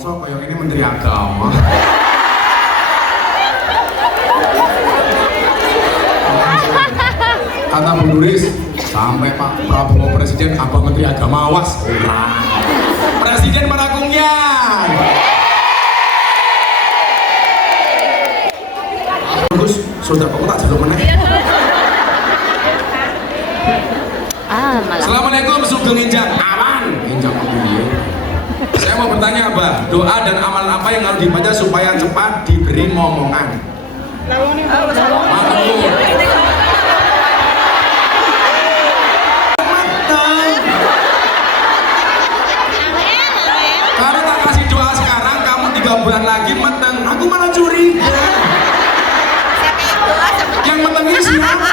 Mosok kayak ini Menteri Agama. Kata Bu Nuris, sampai Pak Prabowo Presiden, Abang Menteri Agama awas. Presiden Parakungan. Bagus, sudah kok tak jaluk meneh. Assalamualaikum, Sugeng Injang. Aman, Injang dia. Saya mau bertanya, Abah, doa dan amalan apa yang harus dibaca supaya cepat diberi momongan? Kalau tak kasih doa sekarang, kamu 3 bulan lagi meteng. Aku malah curiga. Yang meteng ini siapa?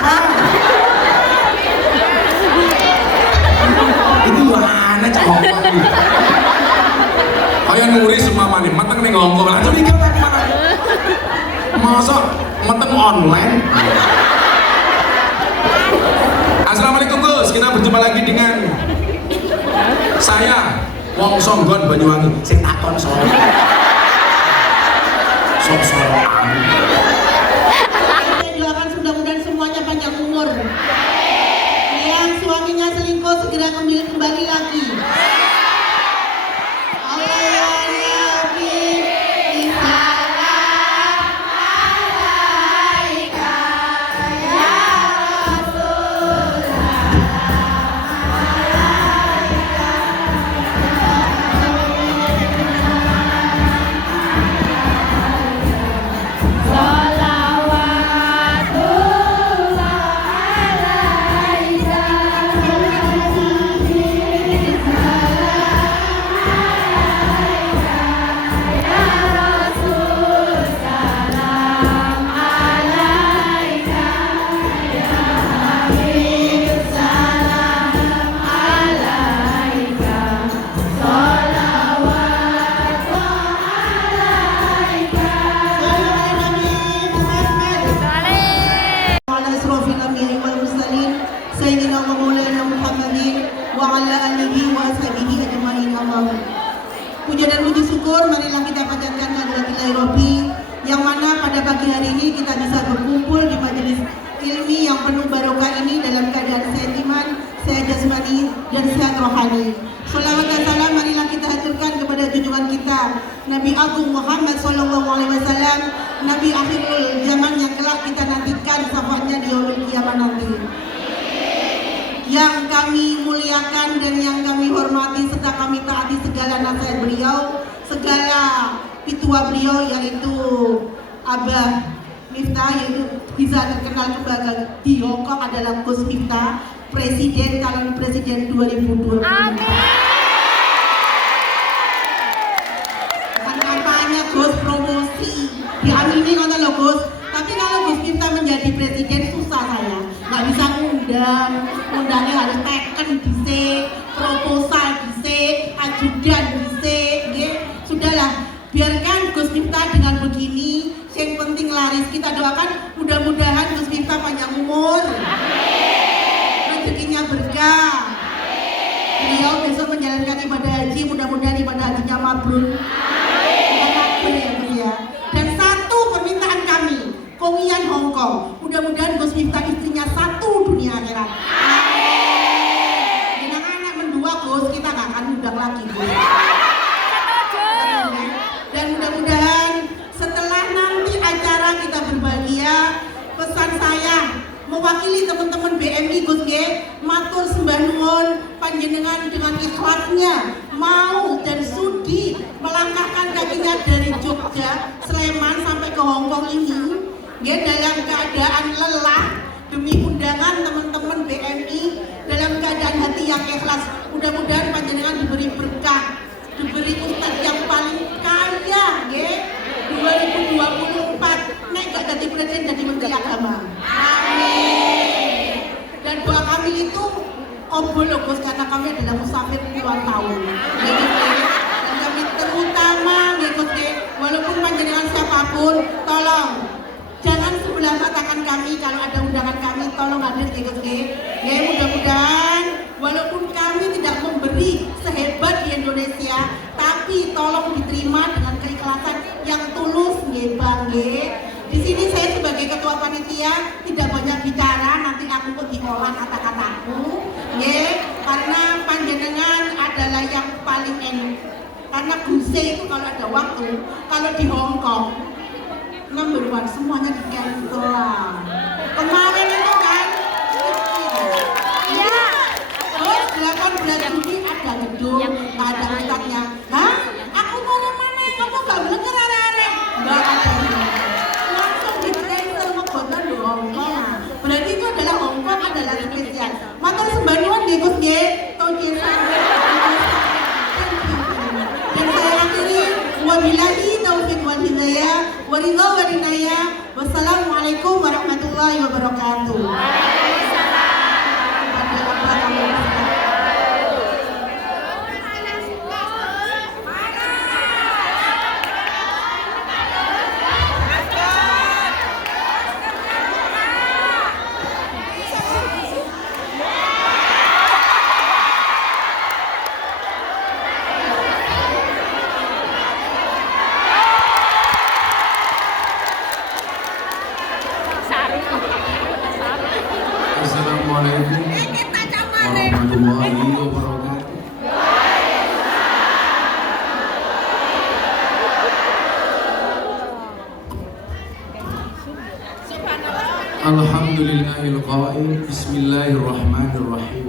Itu mana cowok ini? Kayak Nuris semua mani, meteng nih ngomong lah. Curiga tak mana? Masa meteng online? Assalamualaikum Gus, kita berjumpa lagi dengan saya Wong Songgon Banyuwangi. Sing takon soal sok-sokan. Doakan mudah-mudahan semuanya panjang umur. Yang suaminya selingkuh segera kembali lagi. Puja dan puji syukur marilah kita panjatkan kehadirat Rabbi, yang mana pada pagi hari ini kita bisa berkumpul di majelis ilmi yang penuh barokah ini dalam keadaan sehat iman, sehat jasmani dan sehat rohani. Shalawat dan salam marilah kita haturkan kepada junjungan kita Nabi Agung Muhammad SAW, Nabi akhirul zaman yang kelak kita nantikan syafaatnya di yaumul kiamat nanti. Yang kami muliakan dan yang kami hormati serta kami taati segala nasihat beliau, segala pitua beliau, yaitu Abah Miftah, yaitu bisa terkenal sebagai di Hongkong adalah Gus Miftah, Presiden, calon Presiden 2020. Bukan kampanye Gus, promosi diamini kata lo Gus. Tapi kalau Gus Miftah menjadi presiden susah saya, nggak bisa undangnya harus teken dhisik, proposal dhisik, ajudan dhisik, nggih. Sudahlah, biarkan Gus Miftah dengan begini, yang penting laris. Kita doakan mudah-mudahan Gus Miftah panjang umur, rezekinya berkah. Beliau besok menjalankan ibadah haji, mudah-mudahan ibadah hajinya mabrur. Dan satu permintaan kami, Kongian Hongkong, mudah-mudahan Gus Miftah istrinya satu dunia akhirat. Amin. Anak-anak mendua Gus, kita nggak akan undang lagi Gus. Dan mudah-mudahan setelah nanti acara kita berbahagia, pesan saya mewakili teman-teman BMI Gus G, matur sembah nuwun panjenengan dengan ikhlasnya mau dan sudi melangkahkan kakinya dari Jogja, Sleman sampai ke Hongkong ini. Dia dalam keadaan lelah demi undangan teman-teman BMI, dalam keadaan hati yang ikhlas. Mudah-mudahan panjenengan diberi berkah, diberi ustadz yang paling kaya, ya. 2024 nek gak jadi presiden, jadi menteri agama. Amin. Dan doa kami itu obol Gus, karena kami adalah musafir puluhan tahun. Jadi dan kami terutama Gus, walaupun panjenengan siapapun, tolong jangan sebelah matakan kami. Kalau ada undangan kami, tolong hadir Gus. Ya, mudah-mudahan walaupun kami tidak memberi sehebat di Indonesia, tapi tapi tolong diterima dengan keikhlasan yang tulus nggih Bang nggih. Di sini saya sebagai ketua panitia tidak banyak bicara, nanti aku kok diolah kata-kataku nggih, karena panjenengan adalah yang paling enak. Karena Guse itu kalau ada waktu, kalau di Hong Kong number one semuanya di cancel lah. Kemarin itu kan ya, terus 18 Juni ada gedung, ada ustadznya. Hah? Aku mau kemana? Kamu gak bener arek-arek? Gak ada. Langsung di cancel ngebotan di Hong Kong. Berarti itu adalah Hong Kong adalah spesial. Matur sembah nuwun nggih Gus nggih. Tojesan. Dan saya akhiri wabillahi taufiq wal hidayah wa ridha wa inayah. Wassalamualaikum warahmatullahi wabarakatuh. Assalamualaikum warahmatullahi wabarakatuh. Alhamdulillahil qail bismillahirrahmanirrahim.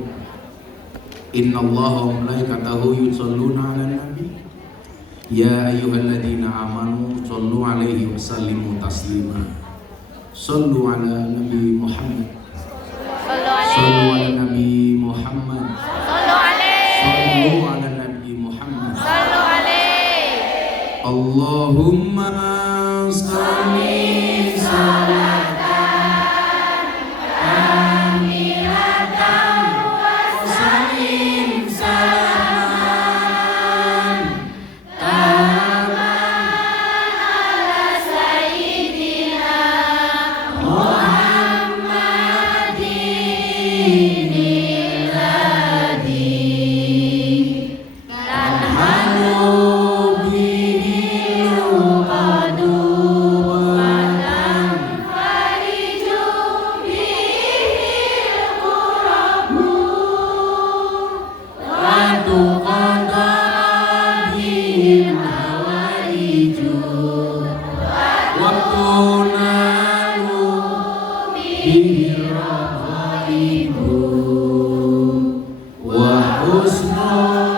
Innallaha wa malaikatahu yusholluna 'alan nabi. Ya ayyuhalladzina amanu shollu 'alaihi wa sallimu taslima. Shollu 'ala nabi Muhammad. Shollu 'ala nabi Muhammad. Shollu 'ala nabi Muhammad. Allahumma sholli salatan kamilatan wa sallim salaman taman ala sayyidina Muhammadin al-hadi tanhalu bihi al-qadu wa tanfariju bihi al-qurabu wa tuqadda bihi al-hawaiju wa tunalu bihi al-raqaibu wa husnul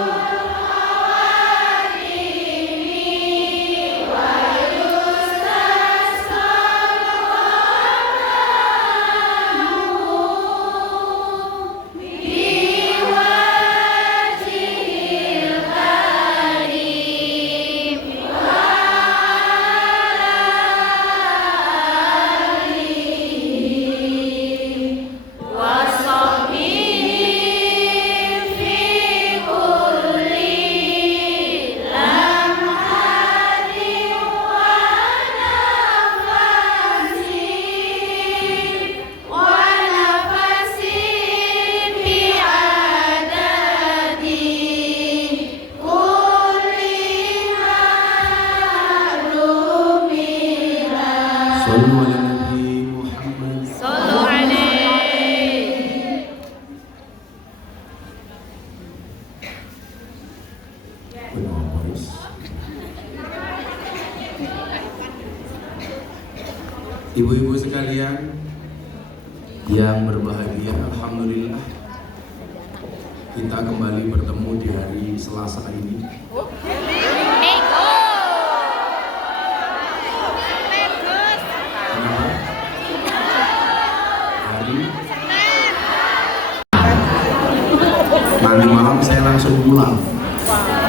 Sallu ala Nabi Muhammad. Ibu-ibu sekalian yang berbahagia, alhamdulillah kita kembali bertemu di hari Selasa ini. Nanti malam saya langsung pulang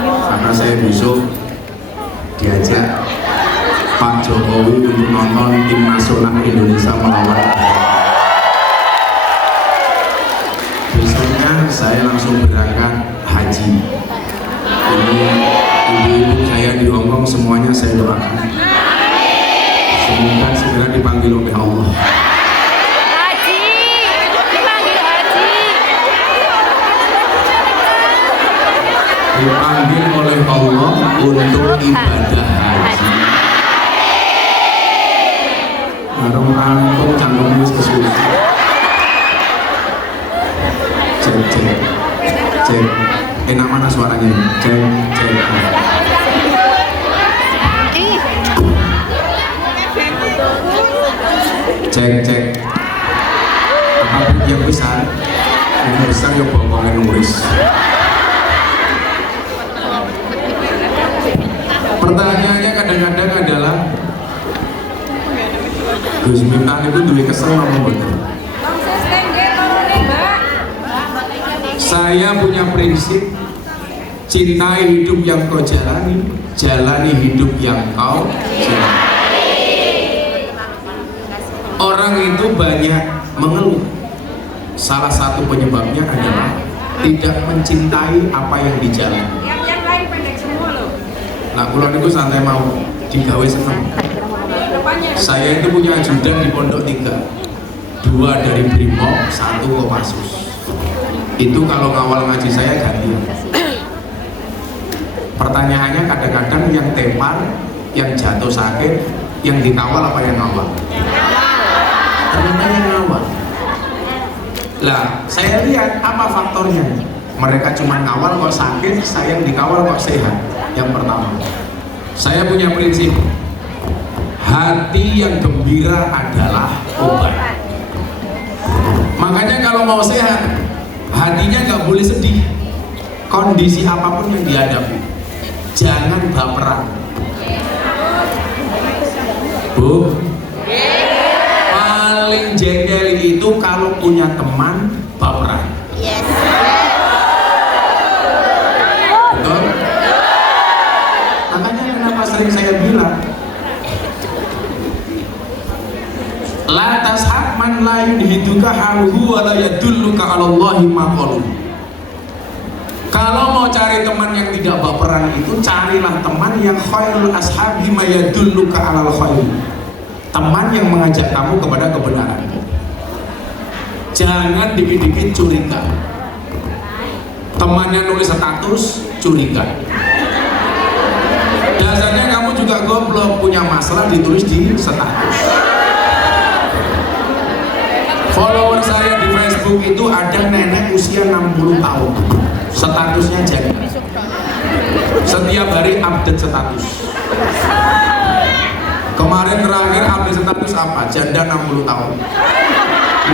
karena saya besok diajak Pak Jokowi untuk nonton tim nasional Indonesia melawan Argentina. Besoknya saya langsung berangkat haji. Ini ibu-ibu saya di Hongkong semuanya saya doakan semoga segera dipanggil oleh Allah. Dipanggil oleh Allah untuk ibadah haji. Barang rangkung canggung sesuatu. Cek. Enak mana suaranya? Cek. Cek. Apa yang besar yang bohongnya nulis. Pertanyaannya kadang-kadang adalah Gus Miftah itu duwe kesel apa betul? Saya punya prinsip, cintai hidup yang kau jalani, jalani hidup yang kau jalani. Orang itu banyak mengeluh. Salah satu penyebabnya adalah tidak mencintai apa yang dijalani. Yang lain pendek semua loh. Nah, kulon itu santai mau digawe seneng. Saya itu punya ajudan di Pondok 3, 2 dari Brimob, 1 Kopassus. Itu kalau ngawal ngaji saya gantian. Pertanyaannya kadang-kadang yang tepar, yang jatuh sakit, yang dikawal apa yang ngawal? Ternyata yang ngawal. Lah, saya lihat apa faktornya. Mereka cuma ngawal kok sakit, saya yang dikawal kok sehat. Yang pertama, saya punya prinsip, hati yang gembira adalah obat. Makanya kalau mau sehat, hatinya nggak boleh sedih. Kondisi apapun yang dihadapi, jangan baperan. Bu, paling jengkel itu kalau punya teman baperan. Betul? Makanya kenapa sering saya bilang, la tashab man la yunhiduka haluhu wa la yadulluka 'ala Allahi maqaluhu. Kalau mau cari teman yang tidak baperan itu, carilah teman yang khairul ashabi ma yadulluka 'alal khair. Teman yang mengajak kamu kepada kebenaran. Jangan dikit-dikit curiga. Temannya nulis status, curiga. Dasarnya kamu juga goblok, punya masalah ditulis di status. Follower saya di Facebook itu ada nenek usia 60 tahun, statusnya janda. Setiap hari update status. Kemarin terakhir update status apa? Janda 60 tahun.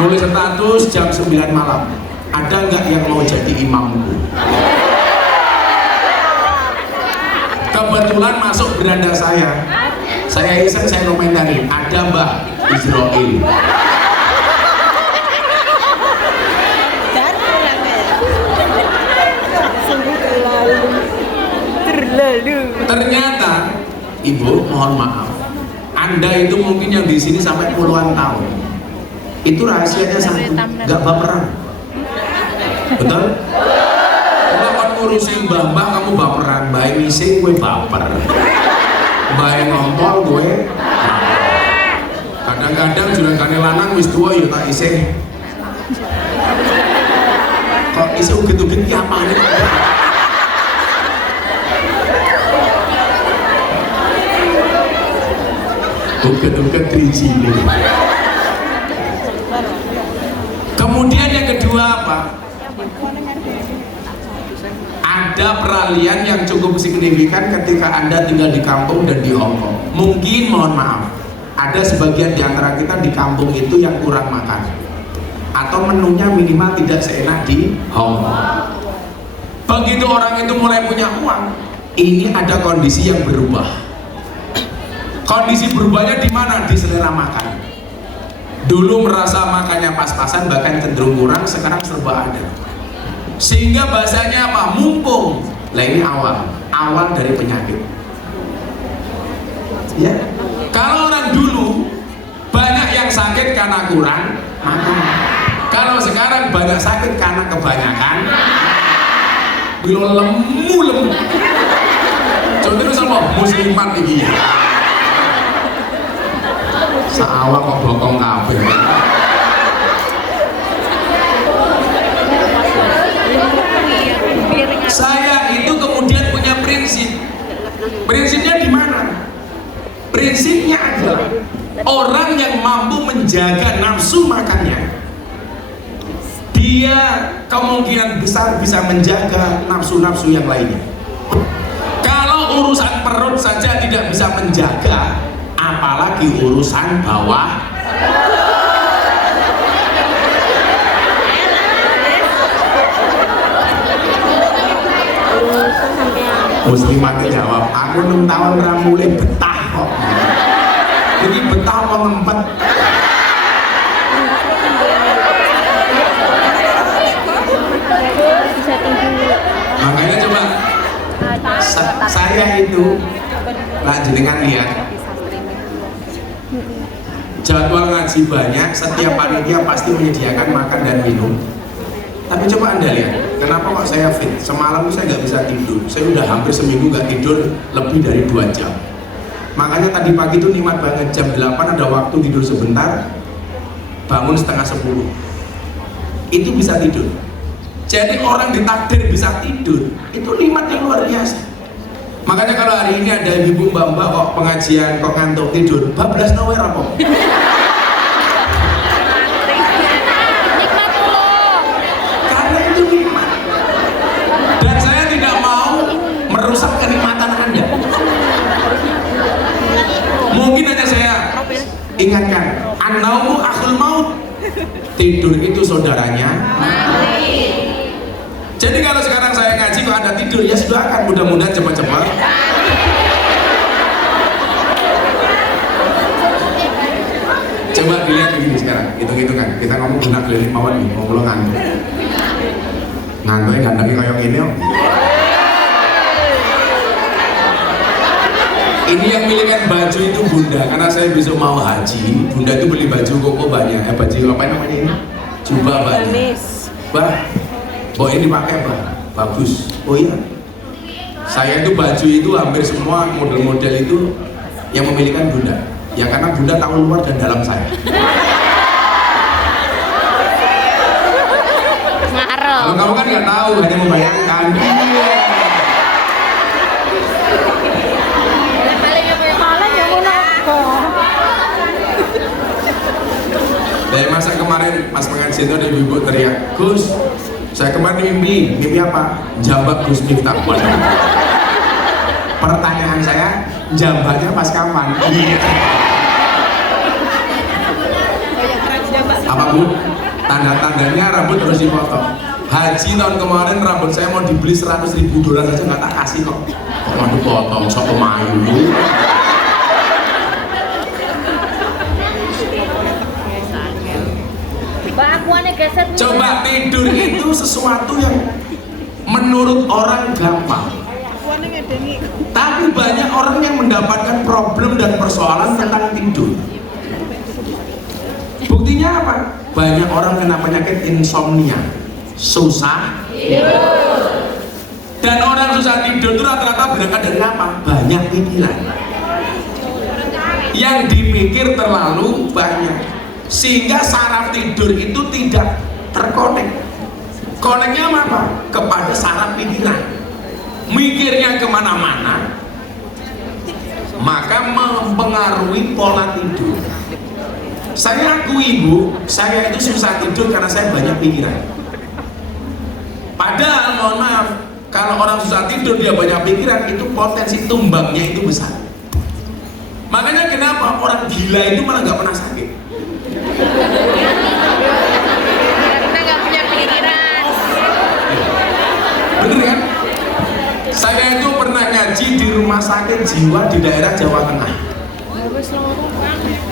Nulis status jam 9 malam. Ada nggak yang mau jadi imamku? Kebetulan masuk beranda saya. Saya iseng, saya komentarin, ada Mbak Israel. Ternyata, Ibu, mohon maaf, Anda itu mungkin yang di sini sampai puluhan tahun. Itu rahasianya satu, nggak baperan. Betul? Kalau kan ngurusin mbah-mbah kamu baperan, bae ngising gue baper, bae ngompol gue. Kadang-kadang juragan lanang wis tua ya tak isih. Kok isih uget-uget ki apane? Uget-uget driji. Kemudian yang kedua apa? Ada peralihan yang cukup signifikan ketika Anda tinggal di kampung dan di Hongkong. Mungkin, mohon maaf, ada sebagian di antara kita di kampung itu yang kurang makan, atau menunya minimal tidak seenak di Hongkong. Begitu orang itu mulai punya uang, ini ada kondisi yang berubah. Kondisi berubahnya di mana? Di selera makan. Dulu merasa makannya pas-pasan, bahkan cenderung kurang, sekarang serba ada. Sehingga bahasanya apa? Mumpung. Lah ini awal dari penyakit. Ya. Kalau orang dulu banyak yang sakit karena kurang makan. Kalau sekarang banyak sakit karena kebanyakan. Bilo lemu. Contohnya sama muslimat ini. Sawah kok bokong kabeh. Saya itu kemudian punya prinsip, Prinsipnya adalah orang yang mampu menjaga nafsu makannya, dia kemungkinan besar bisa menjaga nafsu-nafsu yang lainnya. Kalau urusan perut saja tidak bisa menjaga, apalagi urusan bawah. Muslimat jawab, aku 6 tahun mulai betah kok. Jadi betah mau ngempet. Makanya coba saya itu jenengan lihat jadwal ngaji banyak, setiap panitia pasti menyediakan makan dan minum. Tapi coba Anda lihat, kenapa kok saya fit? Semalam saya nggak bisa tidur, saya udah hampir seminggu nggak tidur lebih dari 2 jam. Makanya tadi pagi itu nikmat banget, jam 8 ada waktu tidur sebentar, bangun setengah 10, itu bisa tidur. Jadi orang ditakdir bisa tidur, itu nikmat yang luar biasa. Makanya kalau hari ini ada ibu mbak-mbak kok pengajian kok ngantuk tidur, bablas nowhere apa? Karena itu nikmat. Dan saya tidak mau merusak kenikmatan Anda. Mungkin hanya saya ingatkan, an-naumu akhul maut. Tidur itu saudaranya mati. Jadi kalau sekarang saya ngaji kok Anda tidur, ya sudah akan mudah-mudahan cepat-cepat. Coba dilihat begini sekarang, hitung-hitungan. Kita ngomong guna keliling mawon nih, ngomong ngantuk. Ngantuknya gandangnya kayak gini om. Ini yang milikan baju itu bunda, karena saya besok mau haji. Bunda itu beli baju koko banyak, baju apa namanya ini? Jubah banyak. Bah, oh ini pakai apa? Bagus. Oh iya. Saya itu baju itu hampir semua model-model itu yang memilikan bunda. Ya karena bunda tahu luar dan dalam saya. Kalau kamu kan nggak tahu, hanya membayangkan. Dari masa kemarin pas pengajian itu ada ibu teriak, Gus, saya kemarin mimpi apa? Jambak Gus Miftah. Pertanyaan saya, jambaknya pas kapan? Apa bu? Tanda-tandanya rambut harus dipotong. Haji tahun kemarin rambut saya mau dibeli $100.000 aja nggak tak kasih kok. Kok mau dipotong? Sok pemayu. Coba tidur itu sesuatu yang menurut orang gampang, tapi banyak orang yang mendapatkan problem dan persoalan tentang tidur. Buktinya apa? Banyak orang kena penyakit insomnia, susah tidur. Dan orang susah tidur itu rata-rata berangkat dari apa? Banyak pikiran yang dipikir terlalu banyak, sehingga saraf tidur itu tidak terkonek. Koneknya apa? Kepada saraf pikiran. Mikirnya kemana-mana, maka mempengaruhi pola tidur. Saya akui bu, saya itu susah tidur karena saya banyak pikiran. Padahal mohon maaf, kalau orang susah tidur dia banyak pikiran, itu potensi tumbangnya itu besar. Makanya kenapa orang gila itu malah nggak pernah sakit? Kita nggak punya pikiran. Bener kan? Saya itu pernah ngaji di rumah sakit jiwa di daerah Jawa Tengah.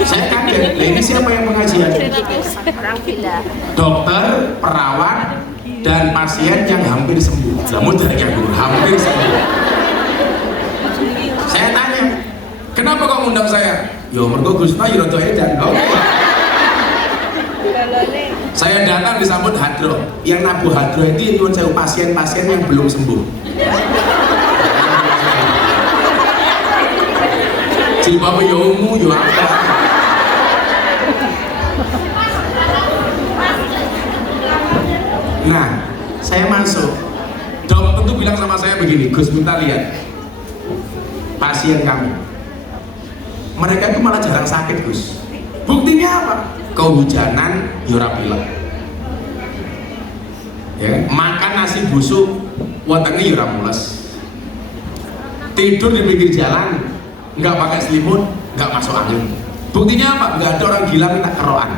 Saya kaget, nah ini siapa yang pengajian? Orang gila. Dokter, perawat, dan pasien yang hampir sembuh. Namun dari yang hampir sembuh. Saya tanya, kenapa kok ngundang saya? Yo mergo Gus Pak yo rada edan. Saya datang disambut hadro. Yang nabuh hadro itu nyuwun sewu pasien-pasien yang belum sembuh. Jilbab yo ungu yo apa? Nah, saya masuk. Dokter itu bilang sama saya begini, Gus minta lihat pasien kamu. mereka itu malah jarang sakit, Gus. Buktinya apa? Kehujanan yura pilek. Ya, makan nasi busuk wetenge yura mules. Tidur di pinggir jalan, nggak pakai selimut, nggak masuk angin. Buktinya apa? Nggak ada orang gila minta kerokan.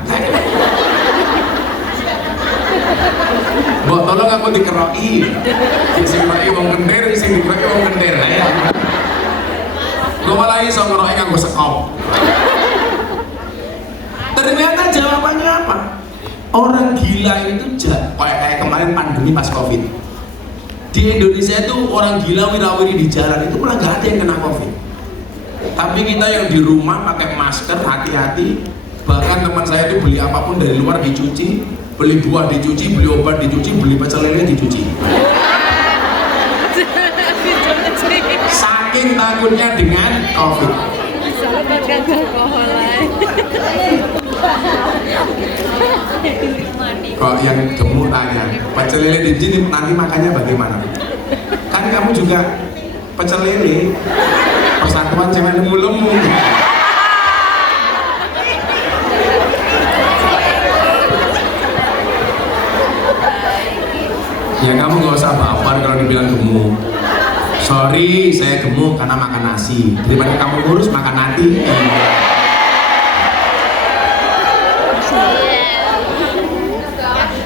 Mbok tolong aku dikeroki. Sing dikeroki wong kendir, sing dikeroki wong kendir. Ya. Gue malah iso ngeroki nganggo sekop. Ternyata jawabannya apa? Orang gila itu kayak kemarin pandemi pas Covid. Di Indonesia itu orang gila wirawiri di jalan itu malah nggak ada yang kena Covid. Tapi kita yang di rumah pakai masker, hati-hati. Bahkan teman saya itu beli apapun dari luar dicuci, beli buah dicuci, beli obat dicuci, beli pecel lele dicuci. Saking takutnya dengan Covid. Kok yang gemuk tanya, pecel lele di sini nanti makannya bagaimana? Kan kamu juga pecel lele, persatuan cewek lemu-lemu. Ya kamu gak usah baper kalau dibilang gemuk. Sorry, saya gemuk karena makan nasi. Daripada kamu kurus makan nasi.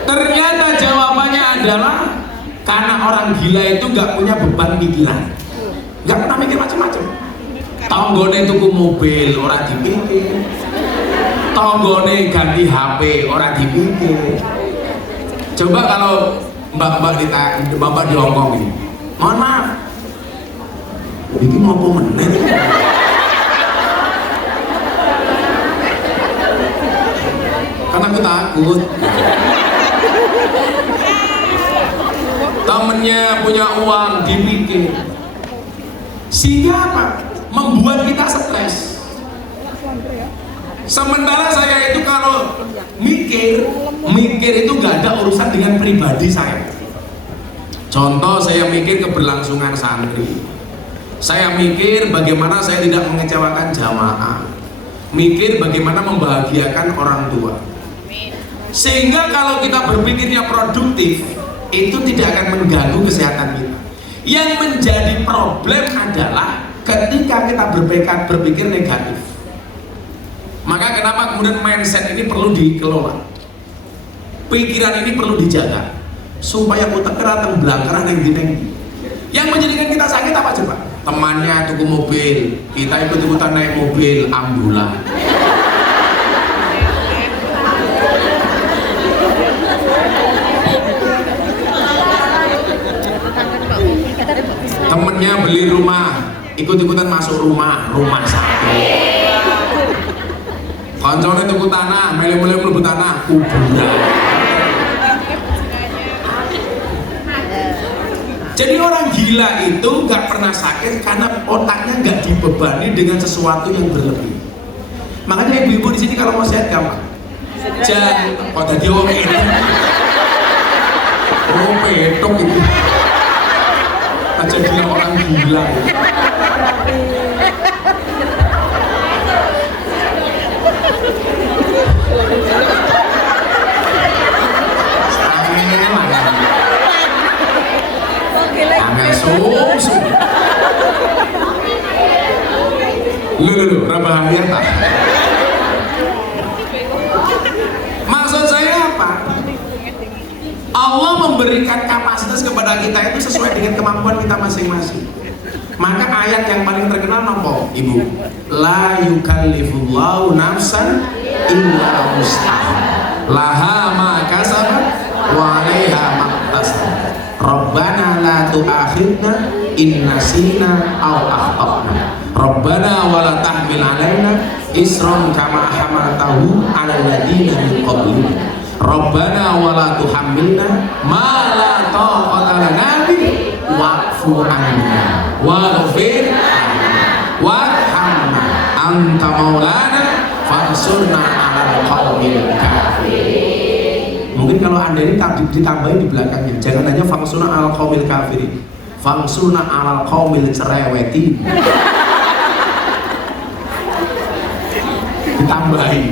Ternyata jawabannya adalah karena orang gila itu gak punya beban pikiran, gak pernah mikir macam-macam. Tonggone tuku mobil orang dipikir, tonggone ganti HP orang dipikir. Coba kalau mbak-mbak di Hongkong ini, mohon maaf, ini ngopo menit. Karena aku takut. Temennya punya uang dipikir, sehingga apa? Membuat kita stres. Sementara saya itu kalau mikir itu gak ada urusan dengan pribadi saya. Contoh, saya mikir keberlangsungan santri, saya mikir bagaimana saya tidak mengecewakan jamaah, mikir bagaimana membahagiakan orang tua. Sehingga kalau kita berpikirnya produktif, itu tidak akan mengganggu kesehatan kita. Yang menjadi problem adalah ketika kita berpikir negatif. Maka kenapa kemudian mindset ini perlu dikelola, pikiran ini perlu dijaga supaya otak keratang belangkaran yang dinenggi. Yang menjadikan kita sakit apa coba? Temannya tuku mobil, kita ikut-ikutan naik mobil ambulan. Temennya beli rumah, ikut-ikutan masuk rumah sakit. Koncone tuku tanah, mele-mele mlebu tanah, kuburan. Jadi orang gila itu nggak pernah sakit karena otaknya nggak dibebani dengan sesuatu yang berlebih. Makanya ibu-ibu di sini kalau mau sehat gampang. Jangan kok tadi wong petok. Oh petok itu. Aja dia orang gila. Lu bahaya tak? Maksud saya apa? Allah memberikan kapasitas kepada kita itu sesuai dengan kemampuan kita masing-masing. Maka ayat yang paling terkenal apa, Ibu? La yukallifullahu nafsan illa wus'aha. Laha ma kasabat wa 'alaiha ma iktasabat. Rabbana la tu'akhidna in nasina aw akhtana. Rabbana wa la tahmil 'alaina isran kama hamaltahu 'alal ladzina min qablina. Rabbana wa la tuhammilna ma la taqata lana bihi wa'fu 'anna waghfir lana warhamna anta maulana fansurna 'alal qaumil kafirin. Mungkin kalau Anda ini ditambahin di belakangnya, jangan hanya fangsurna 'alal qaumil kafirin, fangsurna 'alal qaumil cereweti. ditambahi.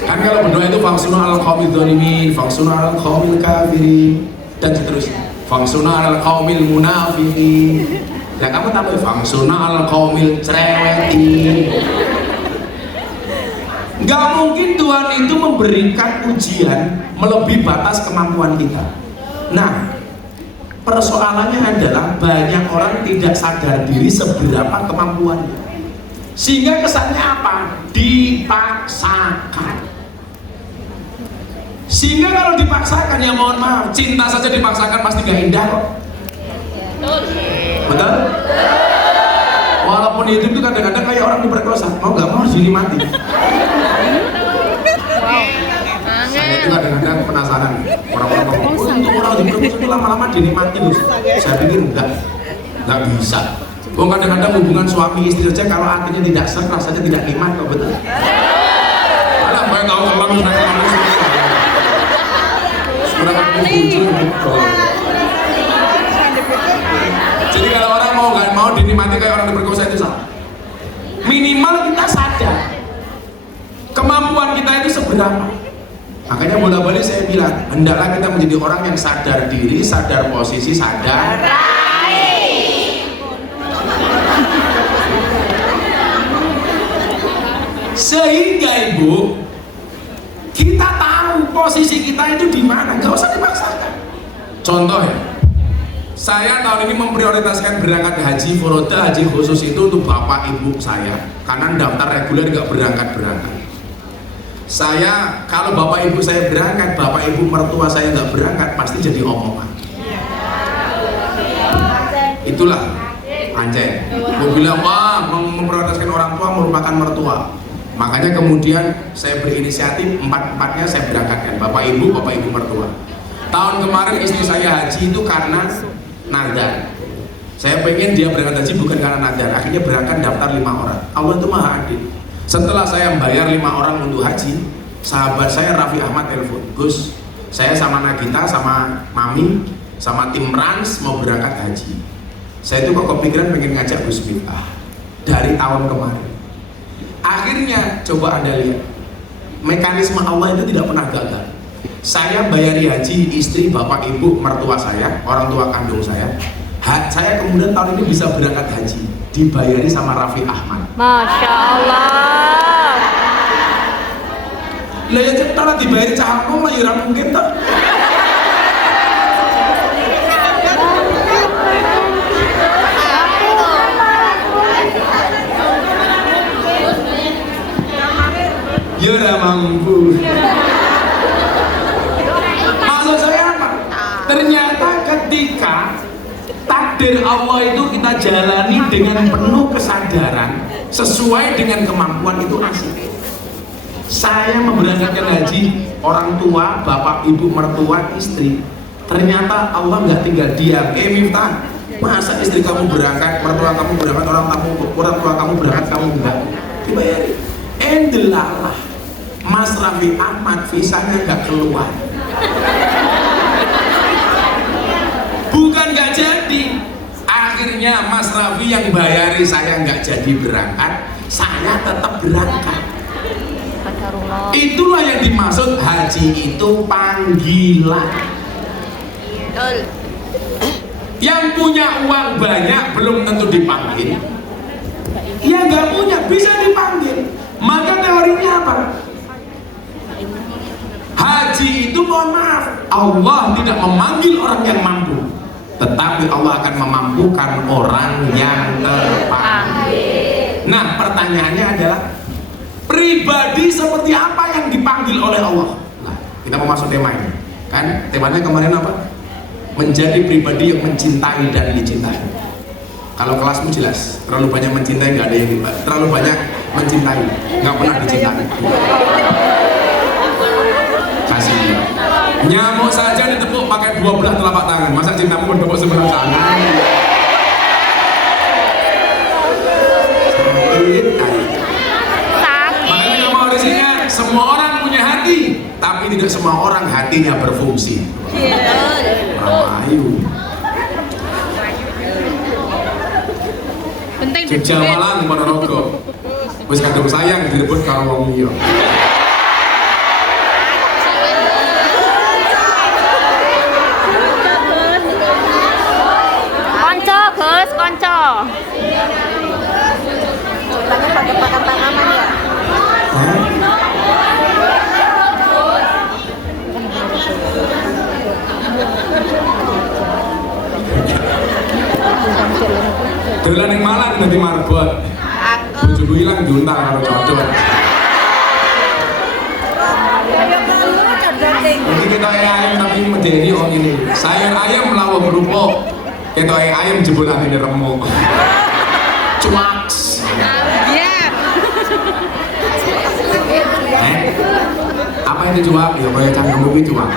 Kan kalau berdoa itu fangsuna al qaumil dzalimin, fangsuna al qaumil kafirin dan seterusnya. Fangsuna al qaumil munafiqin. Ya kamu tambah fangsuna al qaumil cerewetin. Gak mungkin Tuhan itu memberikan ujian melebihi batas kemampuan kita. Nah, persoalannya adalah banyak orang tidak sadar diri seberapa kemampuannya, sehingga kesannya apa? Dipaksakan. Sehingga kalau dipaksakan, ya mohon maaf, cinta saja dipaksakan pasti gak indah kok. Betul? Walaupun itu kadang-kadang kayak orang diperkosa, mau gak mau harus dinikmati. Saya itu kadang-kadang penasaran, orang-orang ngomong, untuk orang diperkosa itu lama-lama dinikmati loh. Saya pikir enggak bisa. Kadang-kadang hubungan suami istri saja kalau artinya tidak ser, rasanya tidak nikmat kok, betul? Alah, saya tahu kalau jadi kalau orang nggak mau dinikmati kayak orang diperkosa itu salah. Minimal kita sadar kemampuan kita itu seberapa. Makanya bola-balik saya bilang, hendaklah kita menjadi orang yang sadar diri, sadar posisi, sadar sehingga ibu kita tahu posisi kita itu di mana, nggak usah dipaksakan. Contoh ya, saya tahun ini memprioritaskan berangkat haji furoda, haji khusus itu untuk bapak ibu saya, karena daftar reguler nggak berangkat. Saya kalau bapak ibu saya berangkat, bapak ibu mertua saya nggak berangkat, pasti jadi omongan. Itulah anjay. Mau bilang wah memprioritaskan orang tua merupakan mertua. Makanya kemudian saya berinisiatif empat-empatnya saya berangkatkan, bapak ibu mertua. Tahun kemarin istri saya haji itu karena nadar. Saya pengen dia berangkat haji bukan karena nadar. Akhirnya berangkat daftar 5 orang. Allah itu maha adil. Setelah saya membayar 5 orang untuk haji, sahabat saya Raffi Ahmad telepon, Gus, saya sama Nagita, sama Mami, sama tim Rans mau berangkat haji. Saya itu kok kepikiran pengen ngajak Gus Miftah dari tahun kemarin. Akhirnya coba Anda lihat, mekanisme Allah itu tidak pernah gagal. Saya bayari haji istri, bapak, ibu, mertua saya, orang tua kandung saya. Saya kemudian tahun ini bisa berangkat haji, dibayari sama Raffi Ahmad. Masya Allah. Lah ya cara dibayari cahapmu mah ya mungkin tak. Ya ora mampu. Maksud saya apa? Ternyata ketika takdir Allah itu kita jalani dengan penuh kesadaran sesuai dengan kemampuan itu asik. Saya memberangkatkan haji orang tua, bapak, ibu, mertua, istri. Ternyata Allah nggak tinggal diam. Miftah, masa istri kamu berangkat, mertua kamu berangkat, orang tua kamu berangkat, kamu enggak dibayari. Endelalah Mas Raffi Ahmad visanya nggak keluar. Bukan nggak jadi. Akhirnya Mas Raffi yang bayari saya nggak jadi berangkat, saya tetap berangkat. Itulah yang dimaksud haji itu panggilan. Yang punya uang banyak belum tentu dipanggil. Yang nggak punya bisa dipanggil. Maka teorinya apa? Haji itu mohon maaf, Allah tidak memanggil orang yang mampu, tetapi Allah akan memampukan orang yang terpanggil. Nah pertanyaannya adalah, pribadi seperti apa yang dipanggil oleh Allah? Nah, kita mau masuk tema ini, kan temanya kemarin apa? Menjadi pribadi yang mencintai dan dicintai. Kalau kelasmu jelas, terlalu banyak mencintai nggak ada yang dicintai, terlalu banyak mencintai nggak pernah dicintai. Kasih dia. Nyamuk saja ditepuk pakai 12 telapak tangan, masa cintamu bertepuk sebelah tangan? Makanya mau isinya, semua orang punya hati, tapi tidak semua orang hatinya berfungsi. Rahayu. Penting Jogja Malang Ponorogo. Wis kadung sayang direbut karo wong liya. Konco, Gus, konco. Pakai aman ya. Dolan ning Malang dadi marbot. Bojoku ilang diuntal karo cocok. Jadi kita ayam tapi menjadi orang ini. Sayur ayam melawan kerupuk. Kita ayam jebolan ini remuk. Cuaks. Apa itu cuak? Ya kayak canggung itu cuak.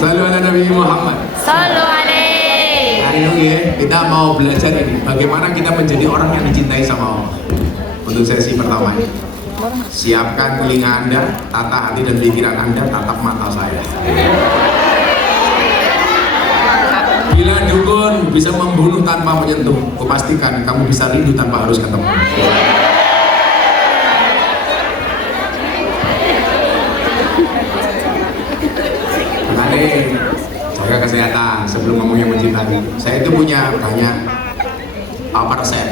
Selalu ada Nabi Muhammad. Solo alaihi. Hari ini ya, kita mau belajar ini bagaimana kita menjadi orang yang dicintai sama Allah. Untuk sesi pertama ini, siapkan telinga Anda, tata hati dan pikiran Anda, tatap mata saya. Bila dukun bisa membunuh tanpa menyentuh, kupastikan kamu bisa rindu tanpa harus ketemu. Makanya jaga kesehatan sebelum ngomongnya mencintai. Saya itu punya banyak resep.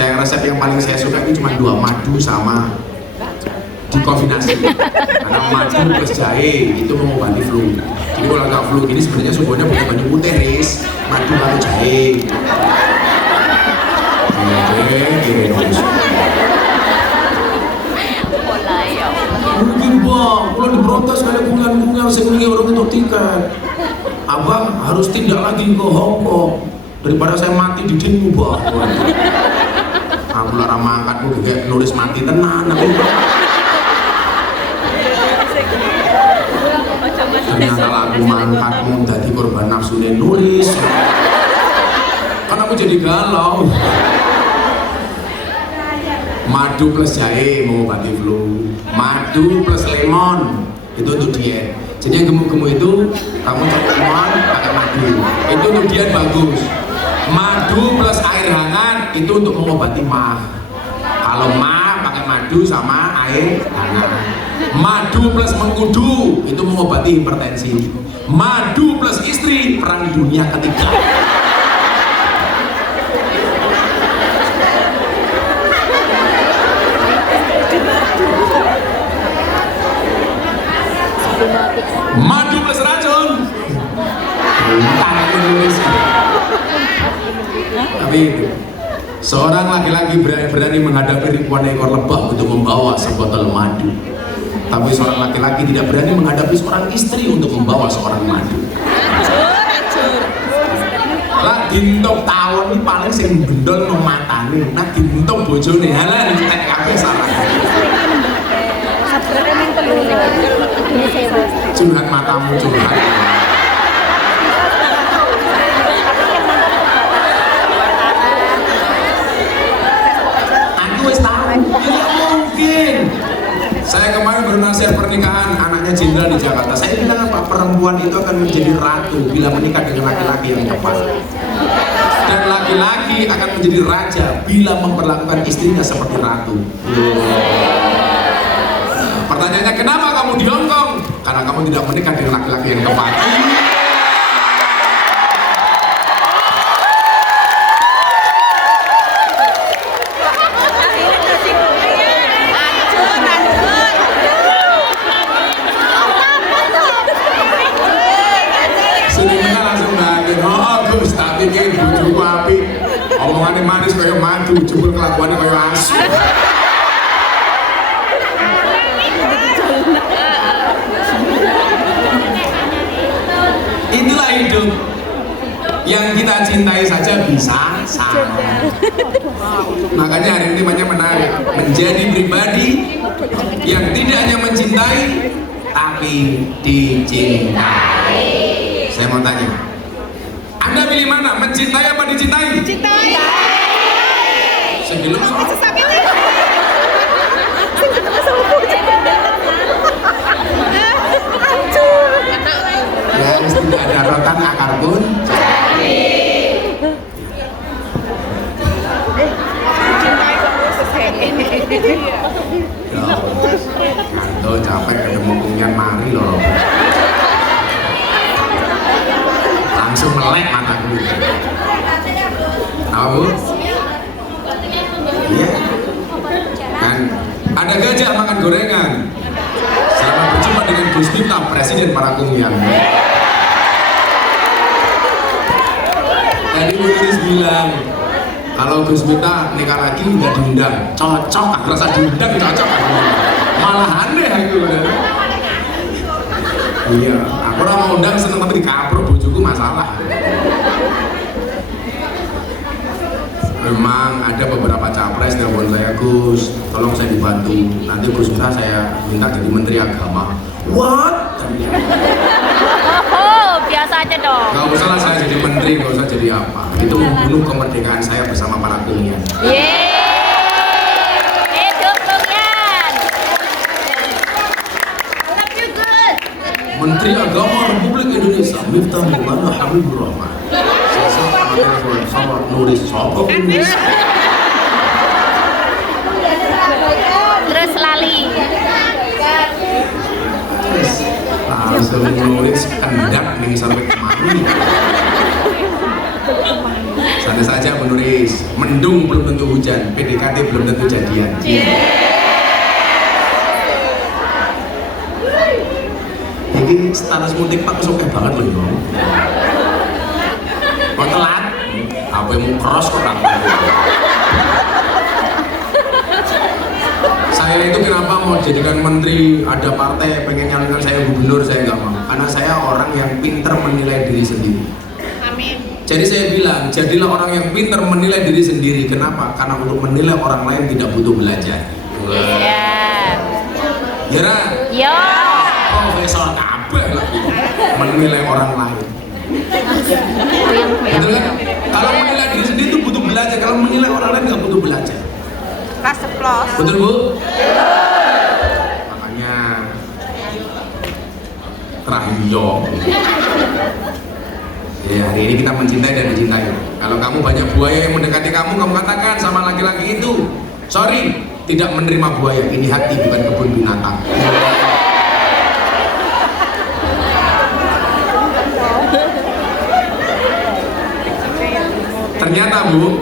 Resep yang paling saya suka itu cuma 2, madu sama dikombinasi. Karena madu plus jahe itu mengobati flu. Jadi kalau nggak flu ini sebenarnya sumbernya bukan banyu putih, Riz. Madu lalu jahe. Mungkin bang, kalau diprotes kayak bunga-bunga sekungi orang itu tiket. Abang harus tindak lagi ke Hong Kong daripada saya mati di demo bang. Aku lara mangkatmu kayak nulis mati tenan aku. Ternyata lagu mangkatmu jadi korban nafsu nulis. Kan aku jadi galau. Madu plus jahe mengobati flu, madu plus lemon itu untuk diet. Jadi yang gemuk-gemuk itu kamu cari lemon pakai madu, itu untuk diet bagus. Madu plus air hangat itu untuk mengobati mah. Kalau mah pakai madu sama air hangat. Madu plus mengkudu itu mengobati hipertensi. Madu plus istri perang dunia ketiga. Madu plus racun. Tapi itu seorang laki-laki berani menghadapi ribuan ekor lebah untuk membawa sebotol madu. Tapi seorang laki-laki tidak berani menghadapi seorang istri untuk membawa seorang madu. Lah dintok tahun ini paling sing bendol nang matane. Nah dintok bojone halah dicetek kabeh salah. Curhat matamu curhat. Aku wis tahu, ya mungkin. Saya kemarin bernasihat pernikahan anaknya jenderal di Jakarta. Saya bilang apa? Perempuan itu akan menjadi ratu bila menikah dengan laki-laki yang tepat. Dan laki-laki akan menjadi raja bila memperlakukan istrinya seperti ratu. Pertanyaannya, kenapa kamu di Hong Kong? Karena kamu tidak menikah dengan laki-laki yang tepat. Sebenarnya langsung ngatain, oh Gus, tak pikir bujuku api. Omongannya manis kayak madu, jebul kelakuannya kayak asu. Inilah hidup. Yang kita cintai saja bisa salah. Makanya hari ini banyak menarik. Menjadi pribadi yang tidak hanya mencintai tapi dicintai. Saya mau tanya, Anda pilih mana? Mencintai apa dicintai? Dicintai. Sebelum ya, tidak ada rotan akar pun jadi. Ya, ngantuk capek ketemu kuliah mari loh. Langsung melek mataku. Apa Bu? Iya. Kan ada gajah makan gorengan. Selamat berjumpa dengan Gus Miftah, Presiden para kuliah. Tadi Bu Iris bilang kalau Gus Miftah nikah lagi nggak diundang, cocok, aku rasa diundang cocok aku. Malah aneh aku. Iya, aku orang mau undang seneng tapi dikaprok bojoku masalah. Memang ada beberapa capres telepon saya, Gus, tolong saya dibantu. Nanti Gus Miftah saya minta jadi Menteri Agama. What? Oh, biasa aja dong. Gak usah lah saya jadi menteri, gak usah jadi apa. Itu membunuh kemerdekaan saya bersama para kuliah. Yeay, hidup kuliah. Menteri Agama Republik Indonesia Miftah Mubana Habibur Rahman. Sosok Anak Sawat Nuris Sokok Nuris. Terus lali. Langsung nulis kendak nih sampai kemari. Santai saja menulis. Mendung belum tentu hujan, PDKT belum tentu jadian. Ini status mudik Pak oke banget loh dong. Kok telat? Apa yang mau cross kok orang? Saya itu kenapa mau jadikan menteri, ada partai pengen nyalonkan saya gubernur, saya nggak mau. Karena saya orang yang pintar menilai diri sendiri. Amin. Jadi saya bilang, jadilah orang yang pintar menilai diri sendiri. Kenapa? Karena untuk menilai orang lain tidak butuh belajar. Iya. Ya Ra? Yo. Profesor kabeh lah menilai orang lain. Betul kan? Kalau menilai diri sendiri itu butuh belajar. Kalau menilai orang lain nggak butuh belajar. Kelas 11. Betul Bu? Makanya Rahiyo. Ya, hari ini kita mencintai dan dicintai. Kalau kamu banyak buaya yang mendekati kamu, kamu katakan sama laki-laki itu, sorry, tidak menerima buaya. Ini hati bukan kebun binatang. Ternyata Bu,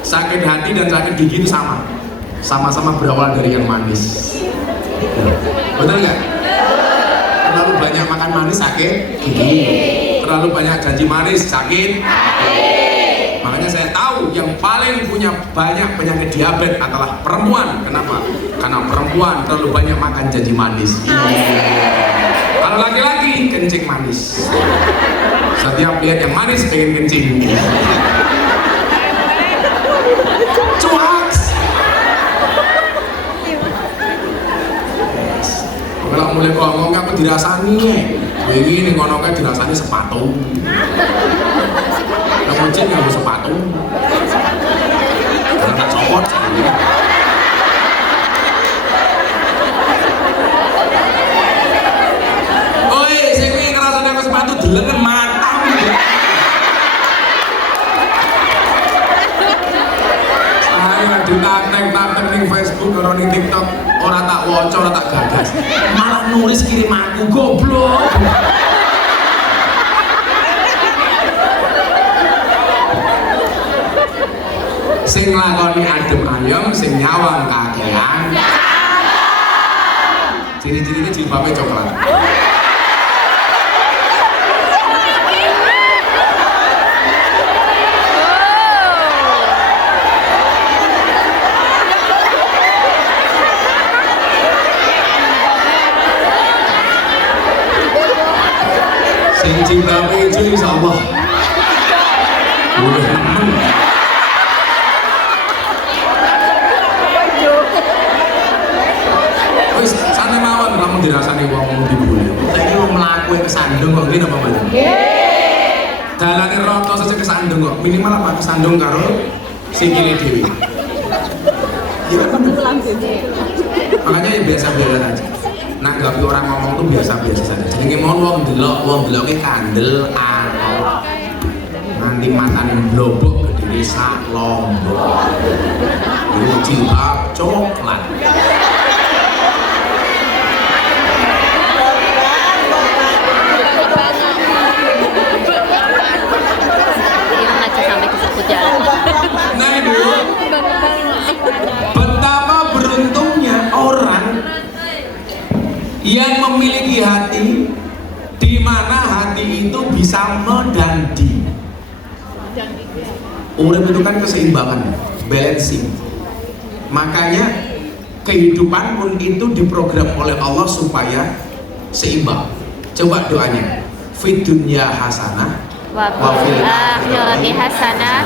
sakit hati dan sakit gigi itu sama. Sama-sama berawal dari yang manis. Betul nggak? Terlalu banyak makan manis sakit gigi. Terlalu banyak janji manis sakit. Makanya saya tahu yang paling punya banyak penyakit diabetes adalah perempuan. Kenapa? Karena perempuan terlalu banyak makan janji manis. Kalau laki-laki kencing manis. Setiap lihat yang manis pengen kencing. Cuaks. Kalau mulai ngomong aku dirasani ini ngomongnya dirasani sepatu. Kemudian nggak sepatu. Karena tak copot. Oi, saya ini ngerasani aku sepatu delengen mata. Saya ditanteng-tanteng ning Facebook karo ning TikTok, ora tak waca, ora tak gagas. Malah nulis kirim aku goblok. Sing lakoni adem ayem, sing nyawang kakean. Ciri-cirinya jilbabnya coklat. Sing jilbabnya itu insyaallah. Boleh nemen. Wis santai mawon kamu dirasani wong dibully. Saiki wong mlaku kesandung kok ngene apa mboten? Nggih. Dalane rata saja kesandung kok. Minimal apa kesandung karo sikile dhewe. Iya kan? Makanya ya biasa-biasa aja. Nanggapi orang ngomong tuh biasa-biasa saja. Jadi mau wong delok kandel ana. Nanti matane blobok gedene sak lombok. jilbab coklat. Gimana aja sampai disebut jalan. Nah ibu, betapa beruntungnya orang yang memiliki hati di mana hati itu bisa mendandi. Urip itu kan keseimbangan, balancing. Makanya kehidupan pun itu diprogram oleh Allah supaya seimbang. Coba doanya, fid dunya hasanah Wa fil akhirati hasanah.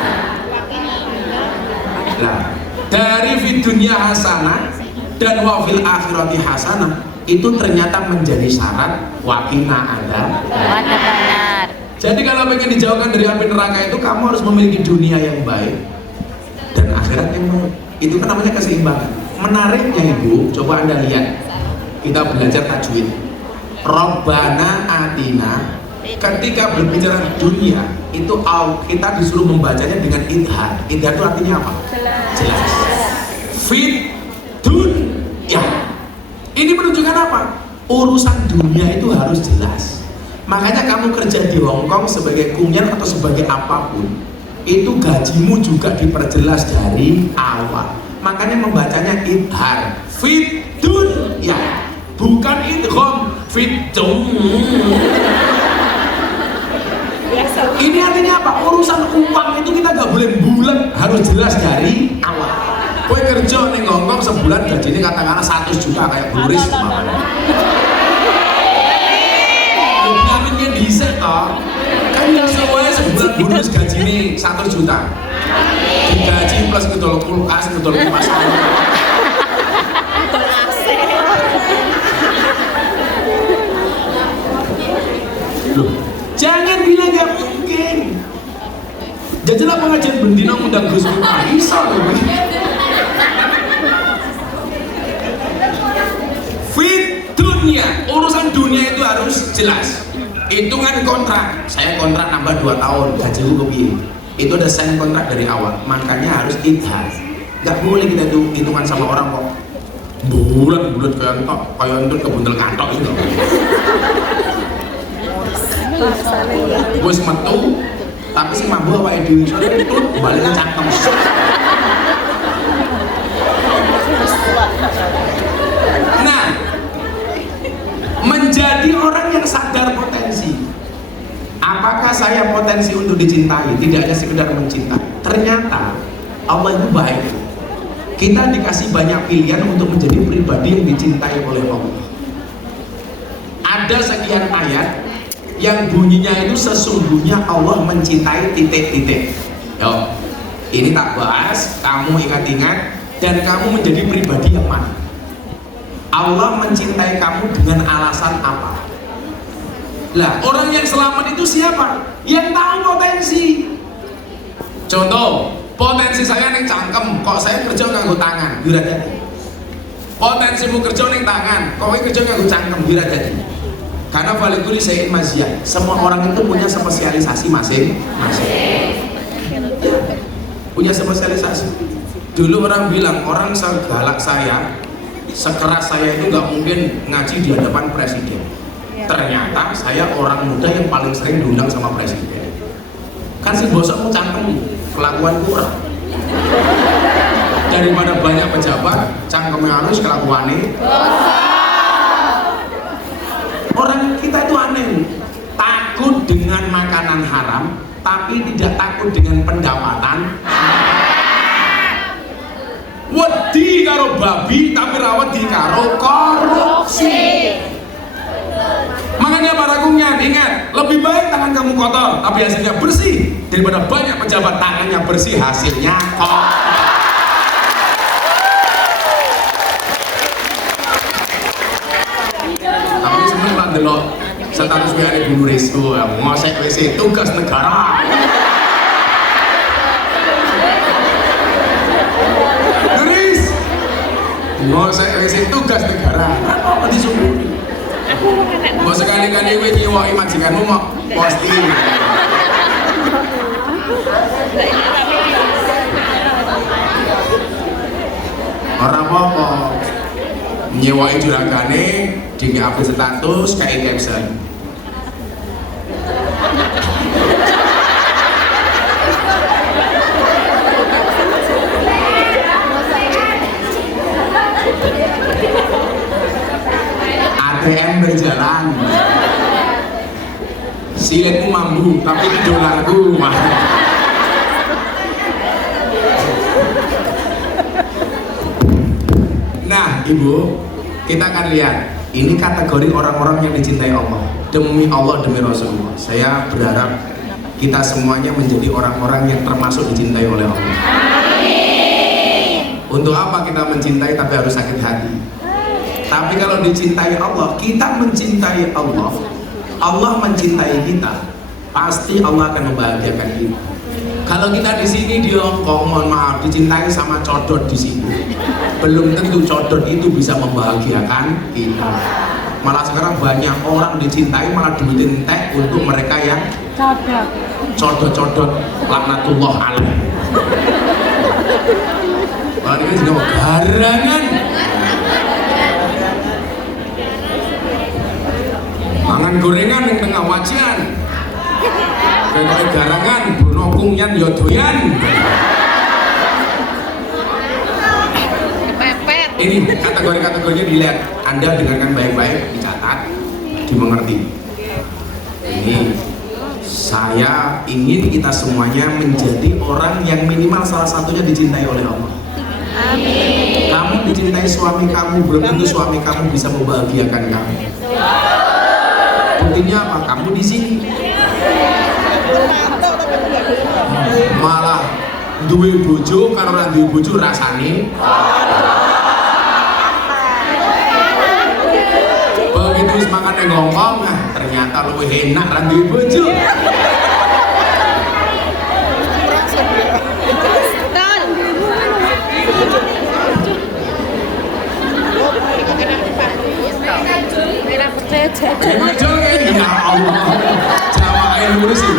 Nah, dari fid dunya hasanah dan wa fil akhirati hasanah itu ternyata menjadi syarat wakina ada. Benar. Jadi kalau pengen dijauhkan dari api neraka itu kamu harus memiliki dunia yang baik dan akhirat yang baik. Itu kan namanya keseimbangan. Menariknya ibu, coba anda lihat, kita belajar tajwid. Rabbana atina, ketika berbicara dunia itu kita disuruh membacanya dengan idhar. Idhar itu artinya apa? Jelas. Fit dunya. Ini menunjukkan apa? Urusan dunia itu harus jelas. Makanya kamu kerja di Hong Kong sebagai kunyan atau sebagai apapun, itu gajimu juga diperjelas dari awal. Makanya membacanya idhar. Fit dunya. Bukan idgham, fitdum. Ini artinya apa? Urusan uang itu kita nggak boleh bulat, harus jelas dari awal. Kowe kerja ning Hongkong sebulan gajinya katakanlah 100 juta kayak Buris kemana? Yamin kan dhisik toh. Kan iso wae sebulan Buris gajine 100 juta. Digaji plus ngedol kulkas, ngedol kipas angin. Loh, jangan bilang gak mungkin. Jajalah pengajian bendino undang Gus Miftah iso loh. Fit dunia, urusan dunia itu harus jelas. Hitungan kontrak, saya kontrak nambah 2 tahun, gajiku kepiye. Itu ada sign kontrak dari awal, makanya harus idhar. Gak boleh kita hitungan sama orang kok bulat kayak untuk kebuntel kantok gitu. Wes metu, tapi sing mambu awake dhewe iso tutut balik cangkem. Nah, menjadi orang yang sadar potensi. Apakah saya potensi untuk dicintai? Tidak hanya sekedar mencintai. Ternyata Allah itu baik. Kita dikasih banyak pilihan untuk menjadi pribadi yang dicintai oleh Allah. Ada sekian ayat yang bunyinya itu sesungguhnya Allah mencintai titik-titik. Yo, ini tak bahas, kamu ingat-ingat dan kamu menjadi pribadi yang mana? Allah mencintai kamu dengan alasan apa? Lah, orang yang selamat itu siapa? Yang tahu potensi. Contoh, potensi saya ning cangkem, kok saya kerja nganggo tangan, biar hati. Potensimu kerja ning tangan, kok kerja nganggo cangkem, biar hati. Karena valikuli sayin maziyah, semua orang itu punya spesialisasi masing-masing. Punya spesialisasi. Dulu orang bilang, orang segalak saya, sekeras saya itu nggak mungkin ngaji di hadapan presiden. Ternyata saya orang muda yang paling sering diundang sama presiden. Kan si bosokmu cangkem, kelakuan kurang. Daripada banyak pejabat, cangkemnya harus kelakuannya. Orang kita itu aneh, takut dengan makanan haram, tapi tidak takut dengan pendapatan. Wedi karo babi, tapi rawat di karo korupsi. Makanya para kunyan, ingat, lebih baik tangan kamu kotor, tapi hasilnya bersih, daripada banyak pejabat tangannya bersih, hasilnya kotor. Tapi seneng lah delok status WA Bu Nuris, ngosek WC tugas negara. Nuris, ngosek WC tugas negara. Apa disuruh? Mau sekali-kali kowe nyewoki majikanmu mau posting. Orang apa-apa. Nyewai juragane di update status kayak caption. ATM berjalan. Silitmu mambu, tapi dolarku mah. Nah, Ibu, kita akan lihat ini kategori orang-orang yang dicintai Allah. Demi Allah, demi Rasulullah, saya berharap kita semuanya menjadi orang-orang yang termasuk dicintai oleh Allah. Untuk apa kita mencintai tapi harus sakit hati? Tapi kalau dicintai Allah, kita mencintai Allah, Allah mencintai kita, pasti Allah akan membahagiakan kita. Kalau kita di sini di Hongkong, mohon maaf, dicintai sama codot di sini, belum tentu codot itu bisa membahagiakan kita. Malah sekarang banyak orang dicintai malah duitin teh untuk mereka yang codot-codot laknatullah alaih. Wah, ini juga garangan. Mangan gorengan yang tengah wajan. Kayak garangan, bunokung yan yodoyan. Ini kategori-kategorinya dilihat. Anda dengarkan baik-baik, dicatat, dimengerti. Ini saya ingin kita semuanya menjadi orang yang minimal salah satunya dicintai oleh Allah. Amin. Kamu dicintai suami kamu, belum tentu suami kamu bisa membahagiakan kamu. Buktinya apa? Kamu di sini. Malah duwe bojo karo ora duwe bojo rasane. Begitu wis makane ngomong, ternyata luwih enak ra duwe bojo. Ya Allah, jamaah ae lurus iki.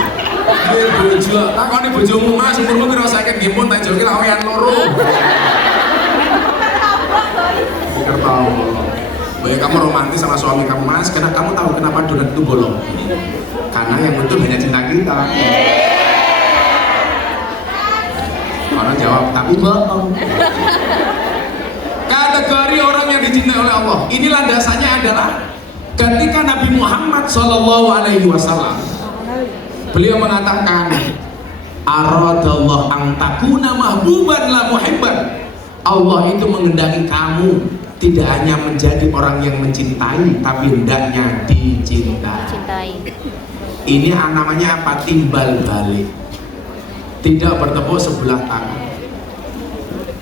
Duwe bojo, takoni bojomu Mas, umurmu piro saiki nggih pun tak joki lawean loro. Pikir tahu. Bahwa kamu romantis sama suami kamu Mas, karena kamu tahu kenapa donat itu bolong. Karena yang betul hanya cinta kita. Orang jawab, tapi bohong. Kategori orang yang dicintai oleh Allah, ini landasannya adalah ketika Nabi Muhammad SAW beliau mengatakan, aradallah ang takuna mahbuban la muhibban. Allah itu menghendaki kamu tidak hanya menjadi orang yang mencintai, tapi hendaknya dicintai. Ini namanya apa? Timbal balik, tidak bertepuk sebelah tangan.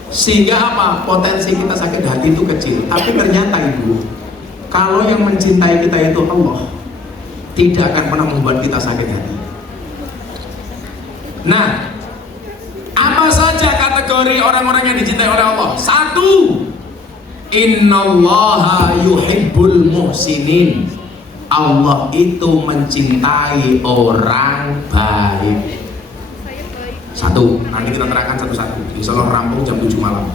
Sehingga apa? Potensi kita sakit hati itu kecil. Tapi ternyata Ibu, kalau yang mencintai kita itu Allah, tidak akan pernah membuat kita sakit hati. Nah, apa saja kategori orang-orang yang dicintai oleh Allah? Satu, innallaha yuhibbul muhsinin. Allah itu mencintai orang baik. Satu, nanti kita terangkan satu-satu. Insya Allah rampung jam 7 malam.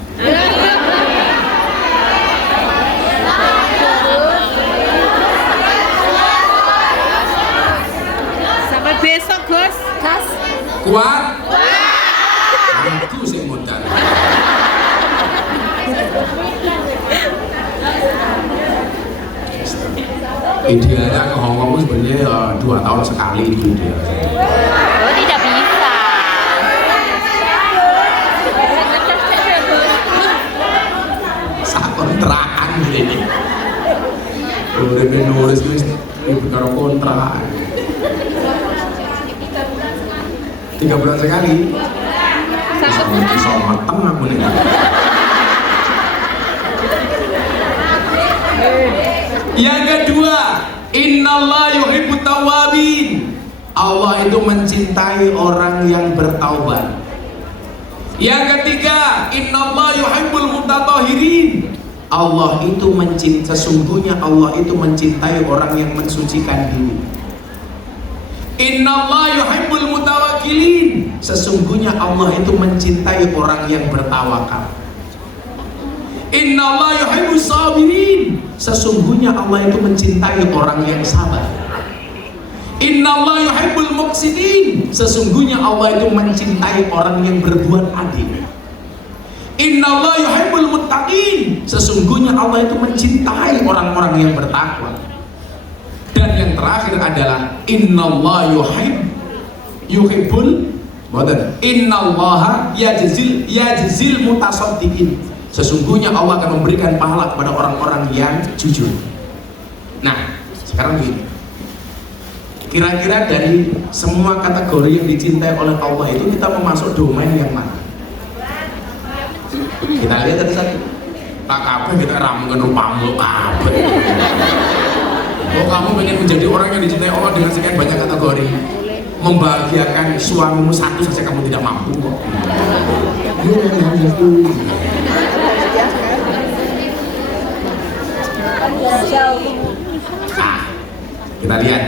Sampai besok, Gus. Kuat? Aku sih modal. Idealnya ke Hongkong sebenarnya 2 tahun sekali itu dia. Oh, tidak bisa. Saat kontrakan ini. Udah nulis ibu karo kontrakan. 3 bulan sekali. Bisa mateng aku nih. Yang kedua, innallaha yuhibbut tawwabin. Allah itu mencintai orang yang bertaubat. Yang ketiga, innallaha yuhibbul mutatahhirin. Allah itu sesungguhnya Allah itu mencintai orang yang mensucikan diri. Innallaha yuhibbul mutawakkilin. Sesungguhnya Allah itu mencintai orang yang bertawakal. Innallaha yuhibbus sabirin. Sesungguhnya Allah itu mencintai orang yang sabar. Innallaha yuhibbul muqsitin. Sesungguhnya Allah itu mencintai orang yang berbuat adil. Innallaha yuhibbul muttaqin. Sesungguhnya Allah itu mencintai orang-orang yang bertakwa. Dan yang terakhir adalah innallaha yuhibbul innallaha yajzil mutasaddiqin. Sesungguhnya Allah akan memberikan pahala kepada orang-orang yang jujur. Nah, sekarang begini. Kira-kira dari semua kategori yang dicintai oleh Allah itu kita mau masuk domain yang mana? Kita lihat satu-satu. Tak kabeh kita ramu kena pamuk kabeh. Oh, kamu ingin menjadi orang yang dicintai Allah dengan sekian banyak kategori. Membahagiakan suamimu satu saja kamu tidak mampu kok. Nah, kita lihat.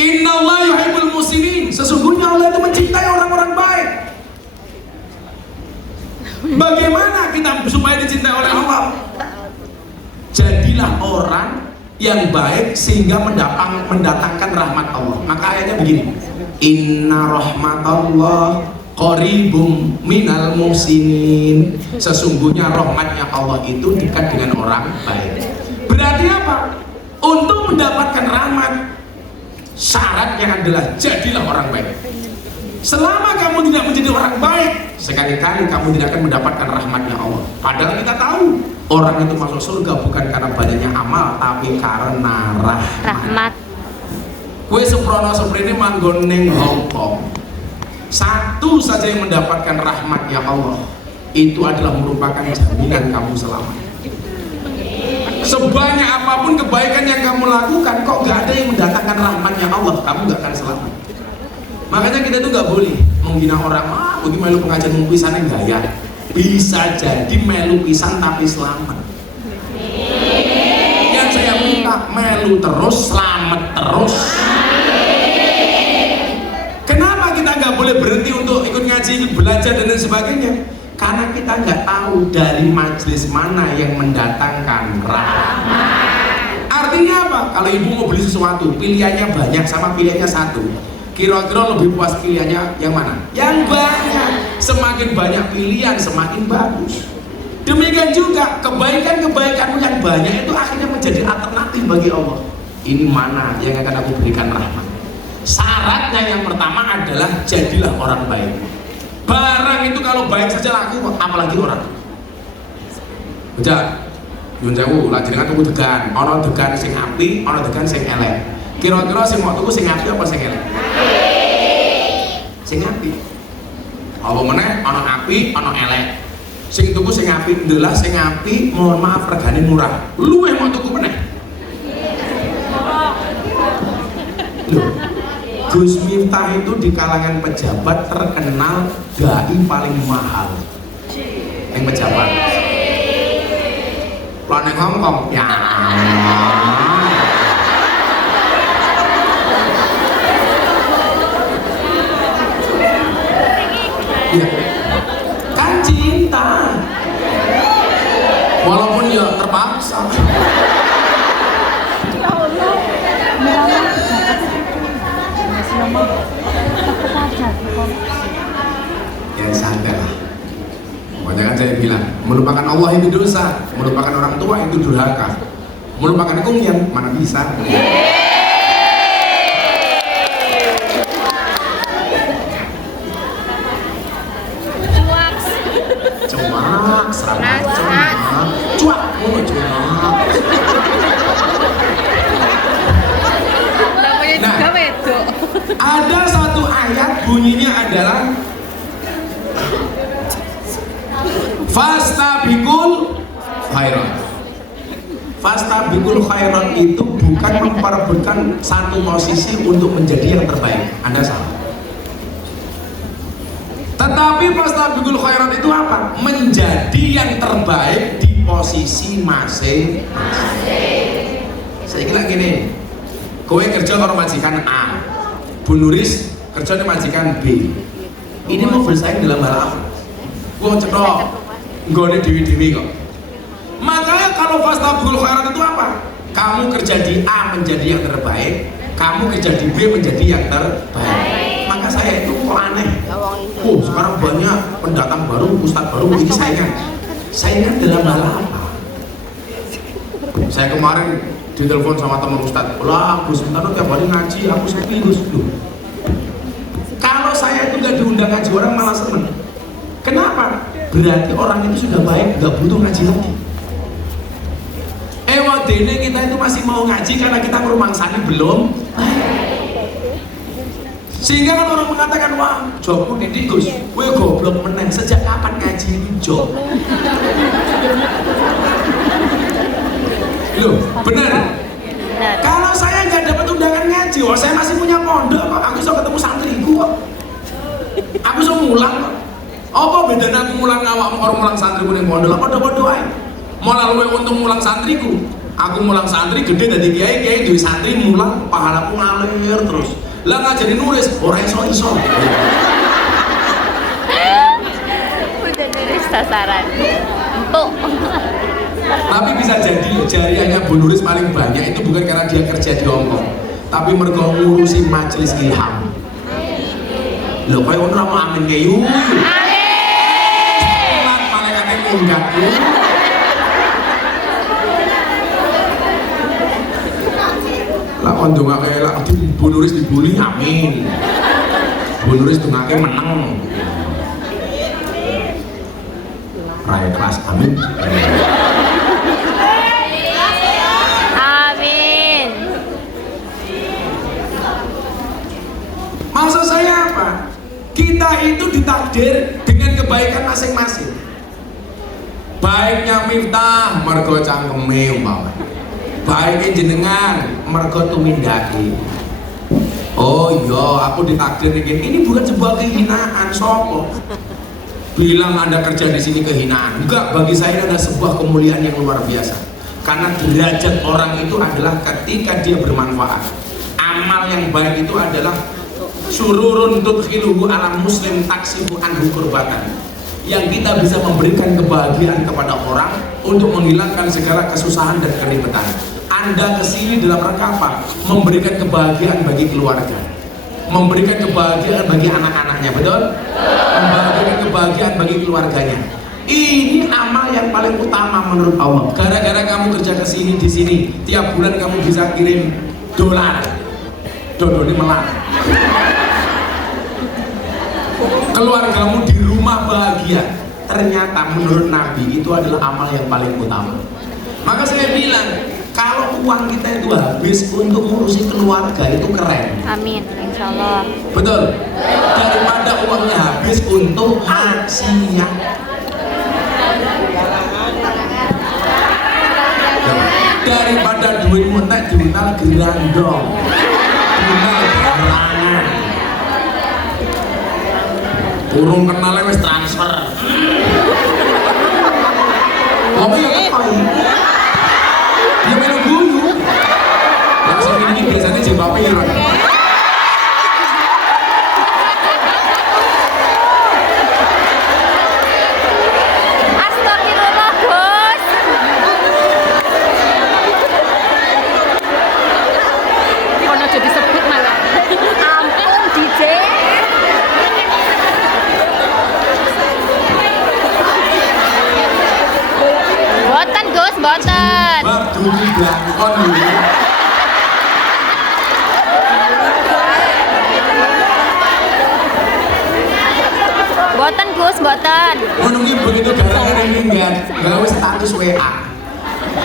Innallaha yuhibbul muslimin. Sesungguhnya Allah itu mencintai orang-orang baik. Bagaimana kita supaya dicintai oleh Allah? Jadilah orang yang baik sehingga mendatangkan rahmat Allah. Maka ayatnya begini. Inna rahmatallah qaribum minal muhsinin. Sesungguhnya rahmatnya Allah itu dekat dengan orang baik. Berarti apa? Untuk mendapatkan rahmat, syaratnya adalah jadilah orang baik. Selama kamu tidak menjadi orang baik, sekali-kali kamu tidak akan mendapatkan rahmatnya Allah. Padahal kita tahu orang itu masuk surga bukan karena banyaknya amal, tapi karena rahmat. Kue seprono seprene manggon ning Hongkong, satu saja yang mendapatkan rahmatnya Allah, itu adalah merupakan jaminan kamu selamat. Sebanyak apapun kebaikan yang kamu lakukan, kok gak ada yang mendatangkan rahmatnya Allah, kamu gak akan selamat. Makanya kita tuh gak boleh menghina orang. Bagi melu pengajian pisan gaya. Bisa jadi melu pisan tapi selamat. Yang saya minta melu terus, selamat terus. Kenapa kita gak boleh berhenti untuk ikut ngaji, ikut belajar dan lain sebagainya? Karena kita nggak tahu dari majelis mana yang mendatangkan rahmat. Artinya apa? Kalau ibu mau beli sesuatu, pilihannya banyak sama pilihannya satu. Kira-kira lebih puas pilihannya yang mana? Yang banyak. Semakin banyak pilihan, semakin bagus. Demikian juga kebaikan-kebaikanmu yang banyak itu akhirnya menjadi alternatif bagi Allah. Ini mana yang akan aku berikan rahmat? Syaratnya yang pertama adalah jadilah orang baik. Barang itu kalau baik saja laku, apalagi orang. Udah, nyun sewu, lagi dengan tuku degan, ono degan sing apik, ono degan sing elek. Kira-kira sing mau tuku sing apik apa sing elek? Sing apik. Apa meneh ono apik, ono elek. Sing tuku sing apik, ndelah sing apik, mohon maaf regane murah. Luwih mau tuku meneh. Loh, Gus Miftah itu di kalangan pejabat terkenal dai paling mahal. Yang pejabat. Planeng Hongkong, ya. Ya, kan cinta. Walaupun ya terpaksa. Ya santai lah. Pokoknya kan saya bilang, melupakan Allah itu dosa, melupakan orang tua itu durhaka, melupakan kumyang mana bisa. Cuak, selamat cuak, Nah, ada satu ayat bunyinya adalah Fastabiqul khairat. Fastabiqul khairat itu bukan memperebutkan satu posisi untuk menjadi yang terbaik. Anda salah. Tetapi fastabiqul khairat itu apa? Menjadi yang terbaik di posisi masing-masing. Saya kira gini, kowe kerja karo majikan A, Bu Nuris kerja di majikan B. Ini mau bersaing dalam hal apa? Gua cetok nggone dewi-dewi kok. Makanya kalau fastabul khairat itu apa? Kamu kerja di A menjadi yang terbaik, kamu kerja di B menjadi yang terbaik. Maka saya itu kok aneh. Oh, sekarang banyak pendatang baru, ustadz baru, ini saingan dalam hal apa? Saya kemarin ditelepon sama teman ustadz, lah Gus Mentano tiap hari ngaji, aku sepi Gus. Loh, kalau saya itu nggak diundang ngaji orang malah seneng. Kenapa? Berarti orang itu sudah baik, nggak butuh ngaji lagi. Wadene kita itu masih mau ngaji karena kita ngerumangsani belum. Sehingga kan orang mengatakan, wah jobmu ini Gus, gue goblok meneng, sejak kapan ngaji itu job? Loh, bener? Kalau saya nggak dapat undangan ngaji, oh saya masih punya pondok kok, aku bisa ketemu santriku kok. Aku bisa mulang kok. Apa bedanya aku mulang awakmu karo mulang santriku ning pondok? Padha-padha ae. Malah luwe untung mulang santriku. Aku mulang santri gede dadi kiai duwe santri mulang pahalaku ngalir terus. Lah ngajari nulis ora iso-iso. Udah nulis sasaran. Empuk. Tapi bisa jadi jariahnya Bu Nuris paling banyak itu bukan karena dia kerja di Hongkong, tapi mergo ngurusi majelis ilham. Lho koyo ora mau amin ke yu. Amin. Malaikate munggah ku. Lah kon dongake lak Bu Nuris dibully amin. Bu Nuris dongake meneng. Rai kelas amin. Amin. Maksud saya apa? Kita itu ditakdir dengan kebaikan masing-masing. Baiknya Miftah mergo cangkeme umpama. Baiknya jenengan mergo tumindake. Oh iya, aku ditakdir ini bukan sebuah kehinaan, sopo bilang Anda kerja di sini kehinaan? Enggak, bagi saya ada sebuah kemuliaan yang luar biasa. Karena derajat orang itu adalah ketika dia bermanfaat. Amal yang baik itu adalah sururun tudkhiluhu alam muslim taksifu anhu kurbatan. Yang kita bisa memberikan kebahagiaan kepada orang untuk menghilangkan segala kesusahan dan keribetan. Anda kesini dalam rangka apa? Memberikan kebahagiaan bagi keluarga, memberikan kebahagiaan bagi anak-anaknya, betul? Memberikan kebahagiaan bagi keluarganya. Ini amal yang paling utama menurut Allah. Gara-gara kamu kerja kesini di sini, tiap bulan kamu bisa kirim dolar. Dodo ini melar. Keluargamu di rumah bahagia. Ternyata menurut Nabi itu adalah amal yang paling utama. Maka saya bilang, kalau uang kita itu habis untuk ngurusi keluarga itu keren. Amin, insya Allah. Betul. Daripada uangnya habis untuk maksiat. Daripada duitmu tak diuntal gerandong, diuntal gerangan. Urung kenalnya wis transfer. Apa ya kepala? Dia melu guyu. Langsung ini biasanya jawabnya iron. Astagfirullah, Gus. Kono jadi sebut malah. Ampun, DJ. Boten, Gus, boten. Bab dugi blangkon ini. Boten, Gus, boten. Menunggu begitu gara-gara minggat, gawe status WA.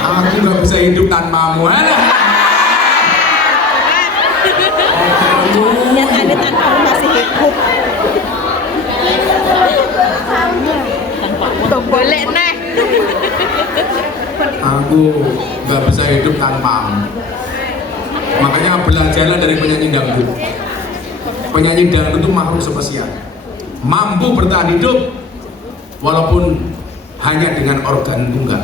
Aku gak bisa hidup tanpamu. Yang ada tanpamu masih hidup. Boleh neh. Aku gak bisa hidup tanpamu. Makanya belajarlah dari penyanyi dangdut. Penyanyi dangdut itu makhluk spesial, mampu bertahan hidup walaupun hanya dengan organ tunggal.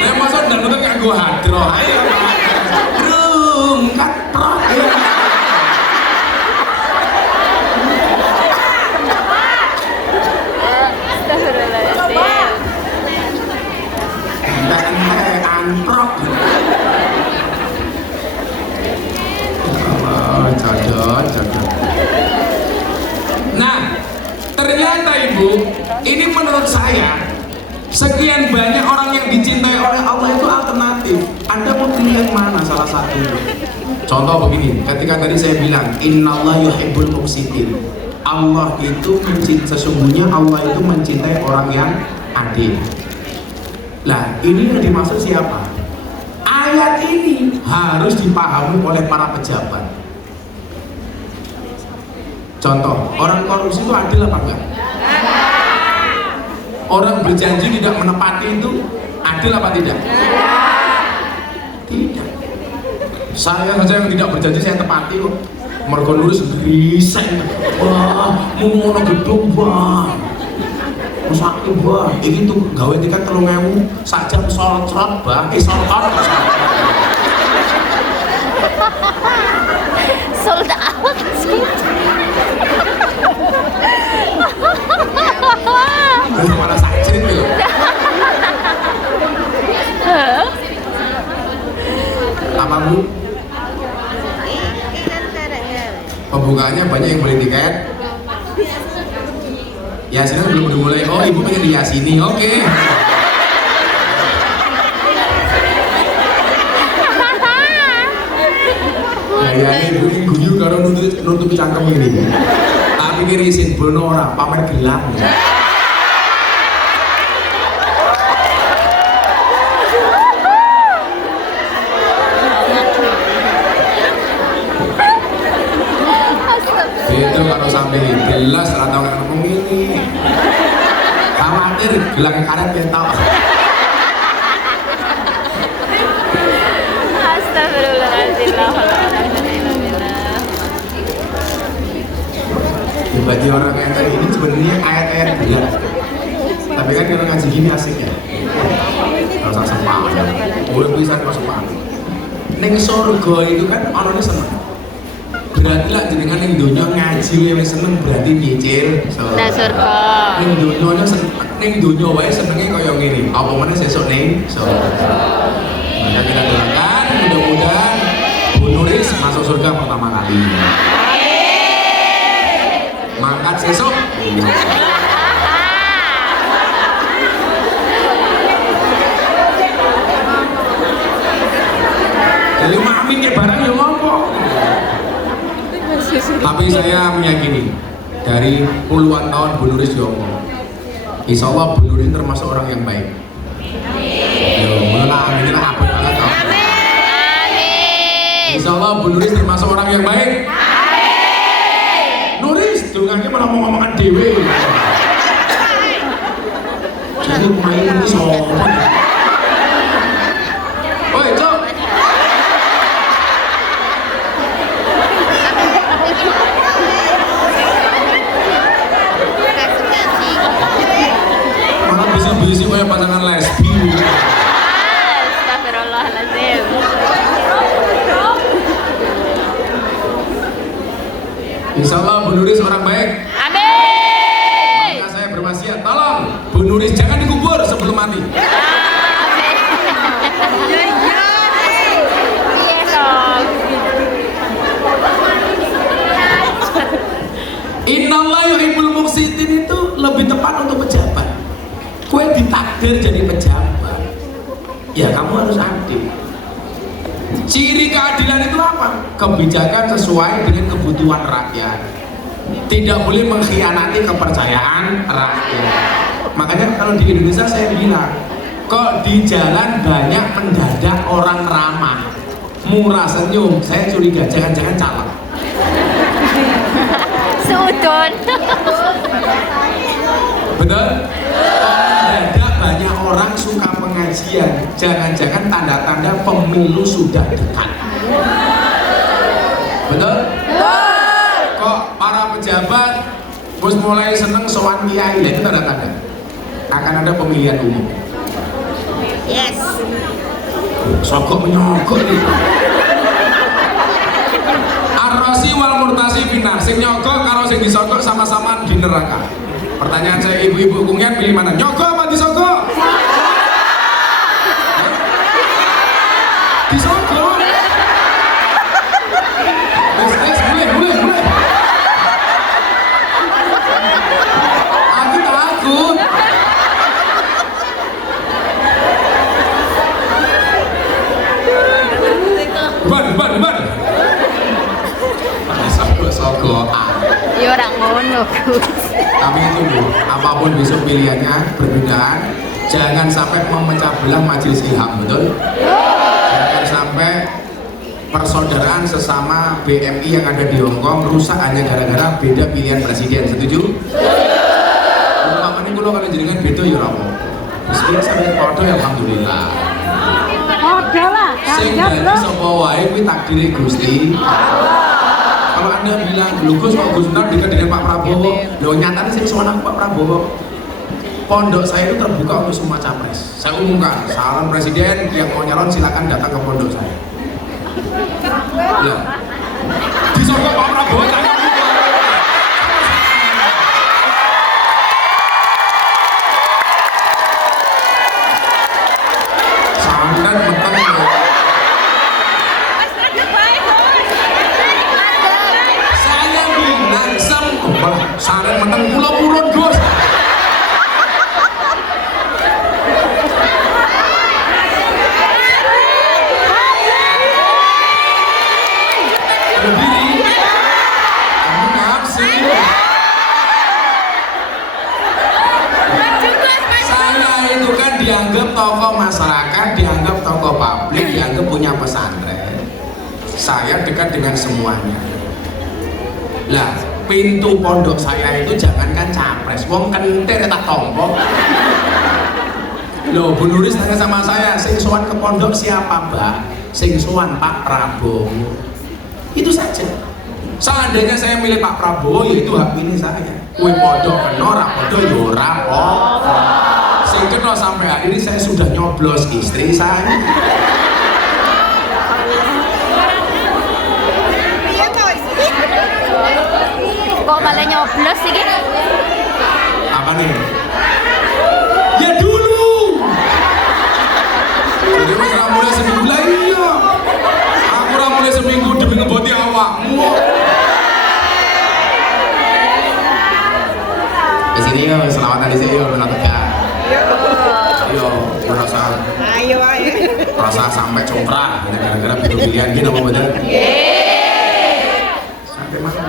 Nah, masa dangdut kan gue hadroh. Astagfirullahaladzim. Entek antrok. Allah, cocok. Nah, ternyata Ibu, ini menurut saya sekian banyak orang yang dicintai oleh Allah itu alternatif. Anda mau pilih yang mana salah satu? Contoh begini, ketika tadi saya bilang innallaha yuhibbul muqsitin. Allah itu sesungguhnya Allah itu mencintai orang yang adil. Lah, ini yang dimaksud siapa? Ayat ini harus dipahami oleh para pejabat. Contoh, orang korupsi itu adil apa enggak? Orang berjanji tidak menepati itu adil apa tidak? Tidak. Saya saja yang tidak berjanji saya tepati kok. Mergo lurus riseng. Wah, mau ngono gedung, Bang. Sakit, Bang. Iki tuh gawe tiket 3.000 sak jam sorot-sorot, Bang. Sorot. Sold out. Ini malah sakit loh. Apa Bu? Pembukaannya banyak yang beli tiket. Yasinan belum dimulai. Oh, Ibu pengen diyasini. Oke. Kayaknya Ibu ini guyu karo nutupi cangkem ini. Tapi kirisin bono ora pamer gelang. Itu kalau sampai gelas atau ngomong ini khawatir gelang karet ketok. Astagfirullahaladzim. Bagi orang yang tadi ini sebenarnya ayat-ayat gelas. Tapi kan kalau ngaji gini asik ya. Kalau usah sepakat, boleh bisa kok sepakat. Neng surga itu kan orangnya seneng. Berarti lah jenengan ning donya ngaji wae seneng berarti nyicil surga. Ning donya wae senenge kaya ngene. Apa meneh sesuk ning surga. Maka kita doakan mudah-mudahan Bu Nuris masuk surga pertama kali. Mangkat sesuk. Jadi mamin ke barang ya ngopo. Tapi saya meyakini dari puluhan tahun Bu Nuris diomong, insya Allah Bu Nuris termasuk orang yang baik. Amin lah apa banget. Insya Allah Bu Nuris termasuk orang yang baik. Nuris, dungangnya malah mau ngomongan dewe. Jadi main ini sopan. Oi, Cok. Malah bisi-bisi kayak pasangan lesbi. Astagfirullahaladzim. Insya Allah Bu Nuris orang baik. Amin. Maka saya berwasiat, tolong Bu Nuris jangan dikubur sebelum mati. Innallaha yuhibbul muqsitin itu lebih tepat untuk pejabat. Kue ditakdir jadi pejabat, ya kamu harus adil. Ciri keadilan itu apa? Kebijakan sesuai dengan kebutuhan rakyat. Tidak boleh mengkhianati kepercayaan rakyat. Makanya kalau di Indonesia saya bilang, kok di jalan banyak mendadak orang ramah, murah senyum, saya curiga jangan-jangan caleg. Seudon. Betul? Mendadak banyak orang suka pengajian, jangan-jangan tanda-tanda pemilu sudah dekat. Betul? Kok para pejabat terus mulai seneng sowan kiai, itu tanda-tanda akan ada pemilihan umum. Yes. Sogok menyogok nih. Arrosi wal murtasi binar. Sing nyogok karo sing disogok sama-sama di neraka. Pertanyaan saya, ibu-ibu kungyan pilih mana? Nyogok apa disogok? Disogok. Mulai. Aku takut. Ban. Sogok. Ya ora ngono, Gus. Tapi itu Bu, apapun besok pilihannya perbedaan, jangan sampai memecah belah majelis ilham, betul? Jangan sampai persaudaraan sesama BMI yang ada di Hongkong rusak hanya gara-gara beda pilihan presiden, setuju? Makanya kalau jenengan beda ya apa? Bismillah sampai podo ya alhamdulillah. Podo lah, Sing dadi sapa wae kuwi takdire Gusti. Kalau Anda bilang, lu Gus kok Gus Nur dekat dengan Pak Prabowo, lo nyatanya sih soal Pak Prabowo. Pondok saya itu terbuka untuk semua capres. Saya umumkan, salam presiden yang mau nyalon silakan datang ke pondok saya. Lah, disogok Pak Prabowo tak sandan meteng. Saya bilang sandan meteng pulau purun Gus. Berdiri. Kamu nafsi. Saya itu kan dianggap tokoh masyarakat, dianggap tokoh publik, dianggap punya pesantren. Saya dekat dengan semuanya. Lah, pintu pondok saya itu jangankan capres, wong kentir tak tombok. Loh, Bu Nuris tanya sama saya, sing sowan ke pondok siapa, Mbak? Sing sowan Pak Prabowo. Itu saja. Seandainya saya milih Pak Prabowo, ya itu hak pilih saya. Kue pondok kena, ora pondok ya ora apa. Sing kena sampai hari ini saya sudah nyoblos istri saya. Kok malah nyoblos sih gitu? Apa nih? Ya dulu. Jadi mas mulai seminggu lah iya. Aku mulai seminggu demi ngeboti awakmu. Di sini yo, selamat hari saya yo menonton. Yo, merasa. Ayo. Merasa sampai congkrak gara-gara pilihan kita apa betul? Sampai mana?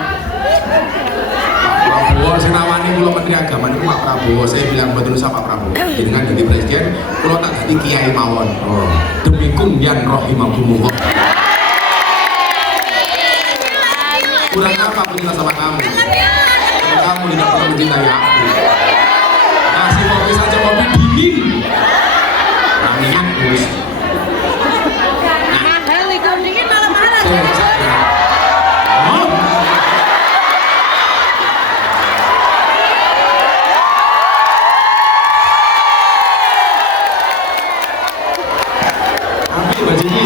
Prabowo, saya nawani kula Menteri Agama itu Pak Prabowo, saya bilang betul sama Pak Prabowo. Jenengan jadi presiden, kula tak jadi kiai mawon. Oh, demi kumyan rahimahumullah. Kurang apa aku cinta sama kamu? Dan kamu tidak pernah mencintai aku. Ngasih kopi saja kopi dingin. Ramingan Gus. Mahal itu dingin malah mahal. Oh. Ambil baju ini.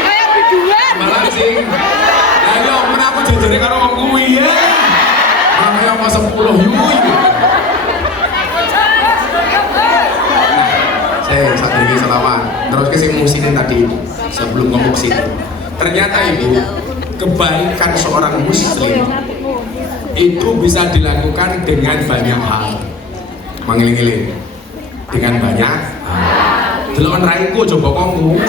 Kayak berdua. Malah sih. Lah yo menapa jajare karo wong kuwi ya. Makanya mau 10 yui. Saya satu lagi selawat. Terus ke sing musikin tadi sebelum ngomong situ. Ternyata ibu, kebaikan seorang muslim itu bisa dilakukan dengan banyak hal. Mengiling-iling dengan banyak hal. Delon raiku coba kamu.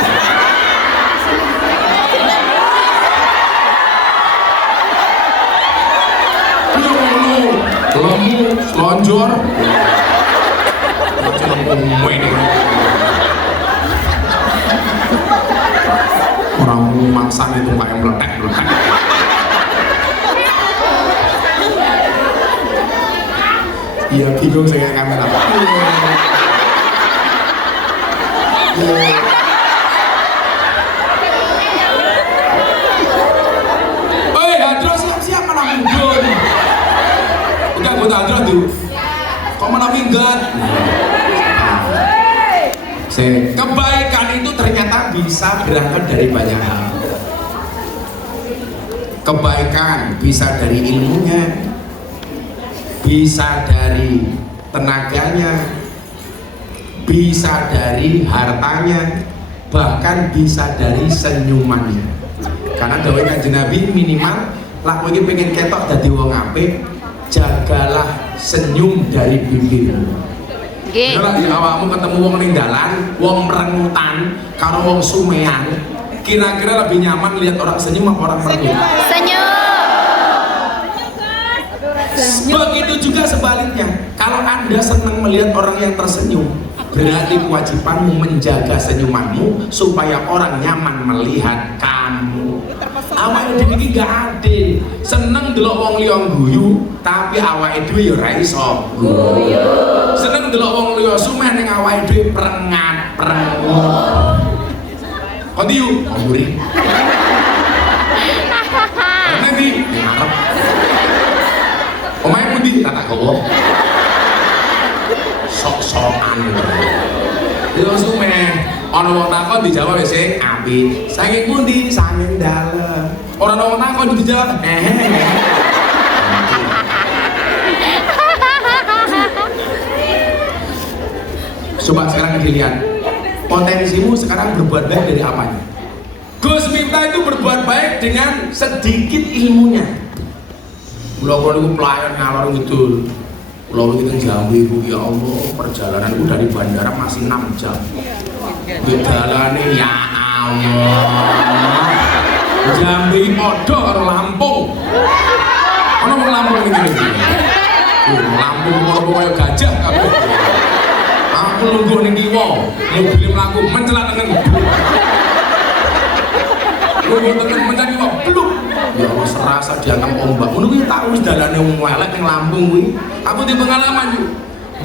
Lemu, selonjor. Orang mangsan itu kayak meletek. Iya, bingung saya kamera. Oi, Hadro siap-siap mana mundur. Udah gue Hadro tuh. Kok mana minggat? Kebaikan itu ternyata bisa berangkat dari banyak hal. Kebaikan bisa dari ilmunya, bisa dari tenaganya, bisa dari hartanya, bahkan bisa dari senyumannya. Karena dawuh Kanjeng Nabi minimal lak kowe iki pengen ketok dadi wong apik, jagalah senyum dari bibirmu. Nggih. Ora ya awakmu ketemu wong ning dalan, wong merengutan karo wong sumean, kira-kira lebih nyaman lihat orang senyum apa orang merengut? Senyum. Begitu juga sebaliknya, kalau Anda senang melihat orang yang tersenyum, berarti kewajibanmu menjaga senyumanmu supaya orang nyaman melihat kamu. Awake dhewe iki gak adil, seneng delok wong liya guyu, tapi awake dhewe ya ora iso guyu. Seneng delok wong liya sumeh ning awake dhewe prengat-prengut. Kondi yuk, mburi. Nanti ngarep. Omahe pundi tak gowo. Sok-sokan. Yo sumeh. Ana wong takon dijawab wis apik. Saking pundi? Saking dalem. Ora ana wong takon dijawab. Coba sekarang dilihat. Potensimu sekarang berbuat baik dari apanya? Gus Miftah itu berbuat baik dengan sedikit ilmunya. Kula niku pelayan ngalor ngidul. Kula iki teng Jambi iku ya Allah, perjalanan itu dari bandara masih 6 jam. Bedalane ya Allah. Jambi padha karo Lampung. Ono wong Lampung iki. Lampung karo kaya gajah kabeh. Aku lungguh ning kiwa, mobil mlaku mencelat tengen. Lungguh tengen mencari kiwa, bluk. Ya wis serasa diantem ombak. Ngono kuwi tak wis dalane wong elek ning Lampung kuwi. Aku di pengalaman yo.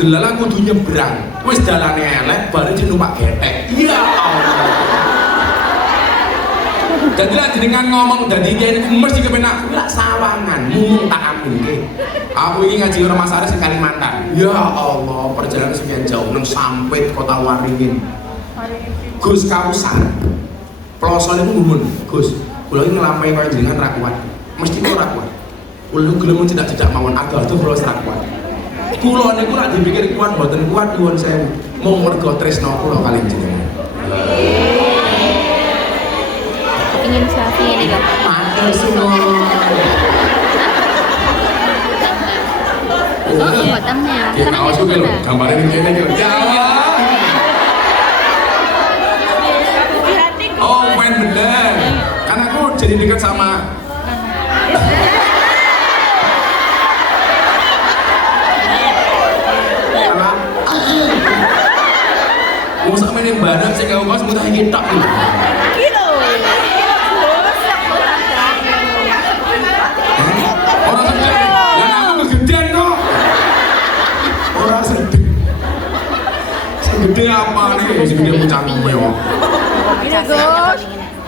Delala kudu nyebrang. Wis dalane elek bareng numpak getek. Ya Allah. Jadi lah jenengan ngomong dadi kiai niku mesti kepenak lak sawangan mung tak aminke. Aku iki ngaji ora Mas Aris Kalimantan. Ya Allah, perjalanan sekian jauh nang Sampit Kota Waringin. Gus Kausar. Ploso niku ngumun, Gus. Kula iki nglampahi kaya jenengan ra kuat. Mesti ora kuat. Kula gelem tidak mawon ado-ado kula ora kuat. Kula niku ra dipikir kuat mboten kuat nuwun sewu. Mung mergo tresno kula kali jenengan. Ingin selfie ini kan? Matur suwun. Oh, buat thumbnail. Ya kaos ku lho, gambare ning kene iki. Ya Allah. Oh, main bener. Kan aku jadi dekat sama Mau sama ini badan sih kau kaos mudah kita. Orang sedih, yang aku kegedean kok. Orang sedih. Segede apa nih? Segede mucangmu ya.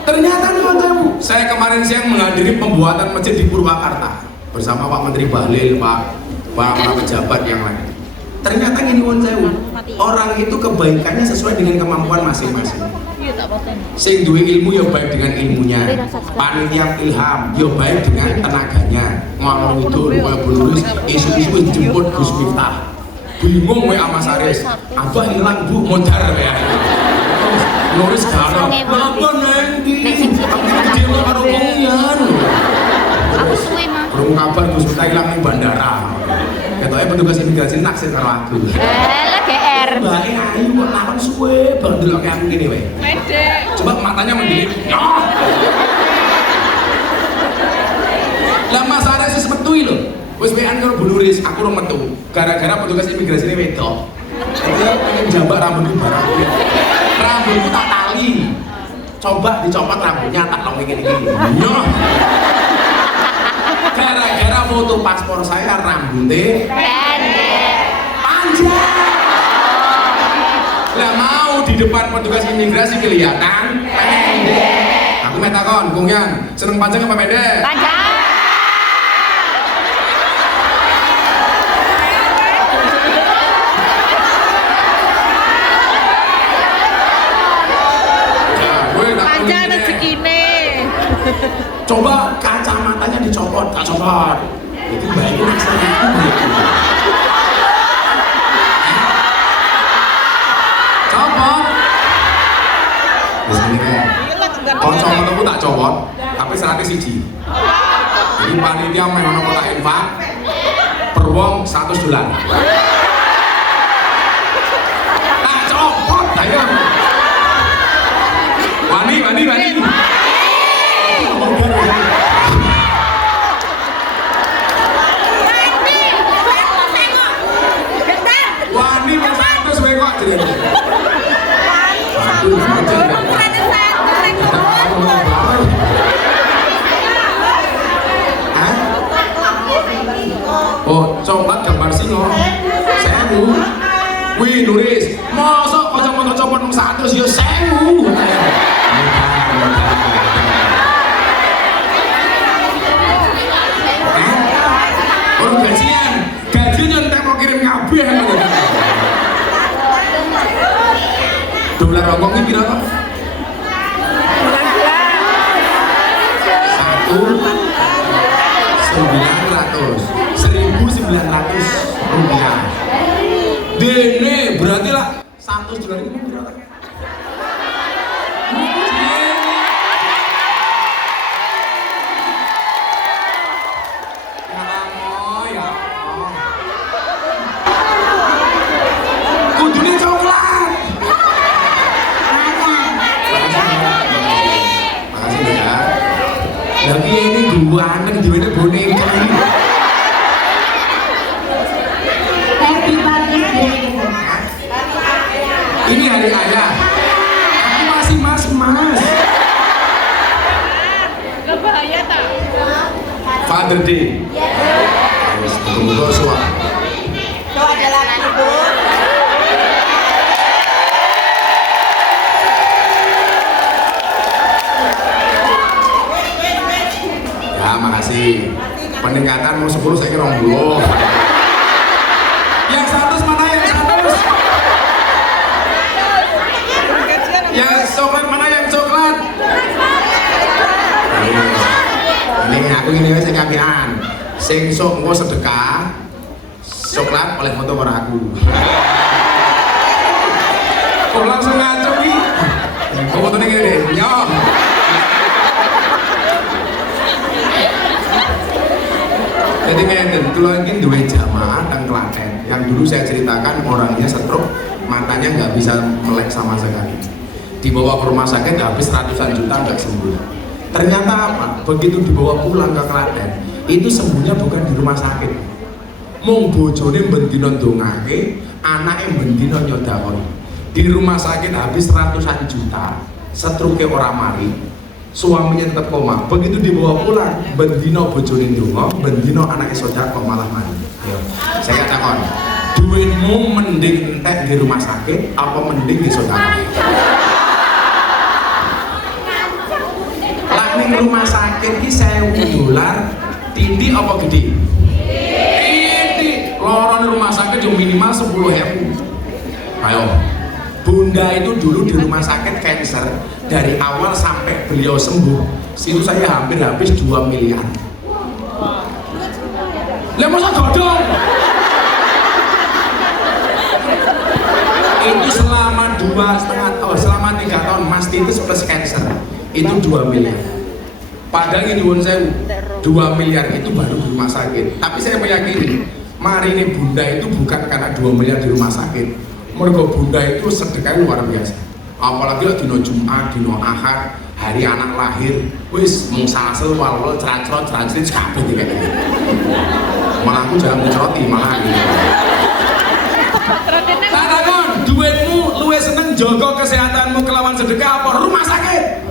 Ternyata nih koncomu, saya kemarin siang menghadiri pembuatan masjid di Purwakarta bersama Pak Menteri Bahlil, para pejabat yang lain. Ternyata gini koncomu, orang itu kebaikannya sesuai dengan kemampuan masing-masing. Sing duwe ilmu ya baik dengan ilmunya, panitia ilham ya baik dengan tenaganya. Ngalor ngidul kaya bulurus isu-isu jemput Gus Miftah. Bingung wae Mas Aris, abah hilang Bu modar ya. Nulis garap. Napa nang ndi? Aku dhewe karo pengian. Aku suwe mah. Belum kabar Gus Miftah hilang ning bandara. Ketoke petugas imigrasi naksir karo aku. GR. Mbak ayu kok lawan suwe banget ndelokke aku kene wae. Coba matanya mendelik. Lah Mas Aris wis metu lho. Wis wean karo Bu Nuris, aku ora metu. Gara-gara petugas imigrasi ini wedok. Dia pengen jambak rambut barang. Rambutku tak tali. Coba dicopot rambutnya tak long ngene iki. Yo. Gara-gara foto paspor saya rambutnya Pendek. panjang. Lah mau di depan petugas imigrasi kelihatan pendek. Aku minta kon, Kungyan, seneng panjang apa pendek? Panjang. Panjang rezekine. Coba kacamatanya dicopot, tak copot. Itu baik maksudnya. Copot. Wis ngene kae. Kanca aku tak copot, tapi syaratnya siji. Jadi panitia meh ono kotak infak per wong $100. Tak copot, ayo. Wani. Wani mas 100 wae kok jenenge. Aduh, oh, coklat gambar singo. 1000. Wih, nulis. Mosok kocok copot 100 ya 1000. Orang gajian entek mau kirim kabeh. Dolar Hongkong ini pira to? 1.900 rupiah. Dene berarti lah $100 ini berapa? Ya Allah. Kudune coklat. Makasih ya. Lagi ini gua anak di mana boneka ini. Ini hari ayah. Aku masih mas. Gak bahaya tak? Father Day. Betul suara. Itu adalah ibu. Ya makasih. Peningkatan mau 10 saya kira 20. Yang 100 mana yang 100? Yang coklat mana yang coklat? Ini aku ini wis kapian. Sing sok engko sedekah coklat oleh foto karo aku. Kok langsung ngaco iki? Kok fotone ngene deh. Yo. Jadi ngeten, kalau ingin duwe jamaah dan Klaten yang dulu saya ceritakan orangnya stroke, matanya nggak bisa melek sama sekali. Dibawa ke rumah sakit habis ratusan juta nggak sembuh. Ternyata apa? Begitu dibawa pulang ke Klaten, itu sembuhnya bukan di rumah sakit. Mung bojone bendino ndongake, anake bendino nyodakoni. Di rumah sakit habis ratusan juta, stroke ora mari. Suaminya tetap koma. Begitu dibawa pulang, bendino bojone ndonga, bendino anake sedekah malah mati. Ayo, saya katakan, duitmu mending entek di rumah sakit apa mending di sedekah? Lah ning rumah sakit ki $1.000, titik apa gede? Titik. Loro rumah sakit yo minimal 10.000. Ayo. Bunda itu dulu di rumah sakit cancer, dari awal sampai beliau sembuh, situ saya hampir habis 2 miliar. Lah masa dodol? Itu selama 2,5 tahun, selama 3 tahun mastitis plus cancer, itu 2 miliar. Padahal ini nyuwun saya 2 miliar itu baru di rumah sakit. Tapi saya meyakini, mari ini Bunda itu bukan karena 2 miliar di rumah sakit. Mergo Bunda itu sedekahnya luar biasa. Apalagi dino Jumat, dino Ahad, hari anak lahir, wis mung salsel walwal ceracrot ceracrit kabeh iki. Malah aku jangan menceroti malah gitu. Takon, duitmu luwih seneng jaga kesehatanmu kelawan sedekah apa rumah sakit?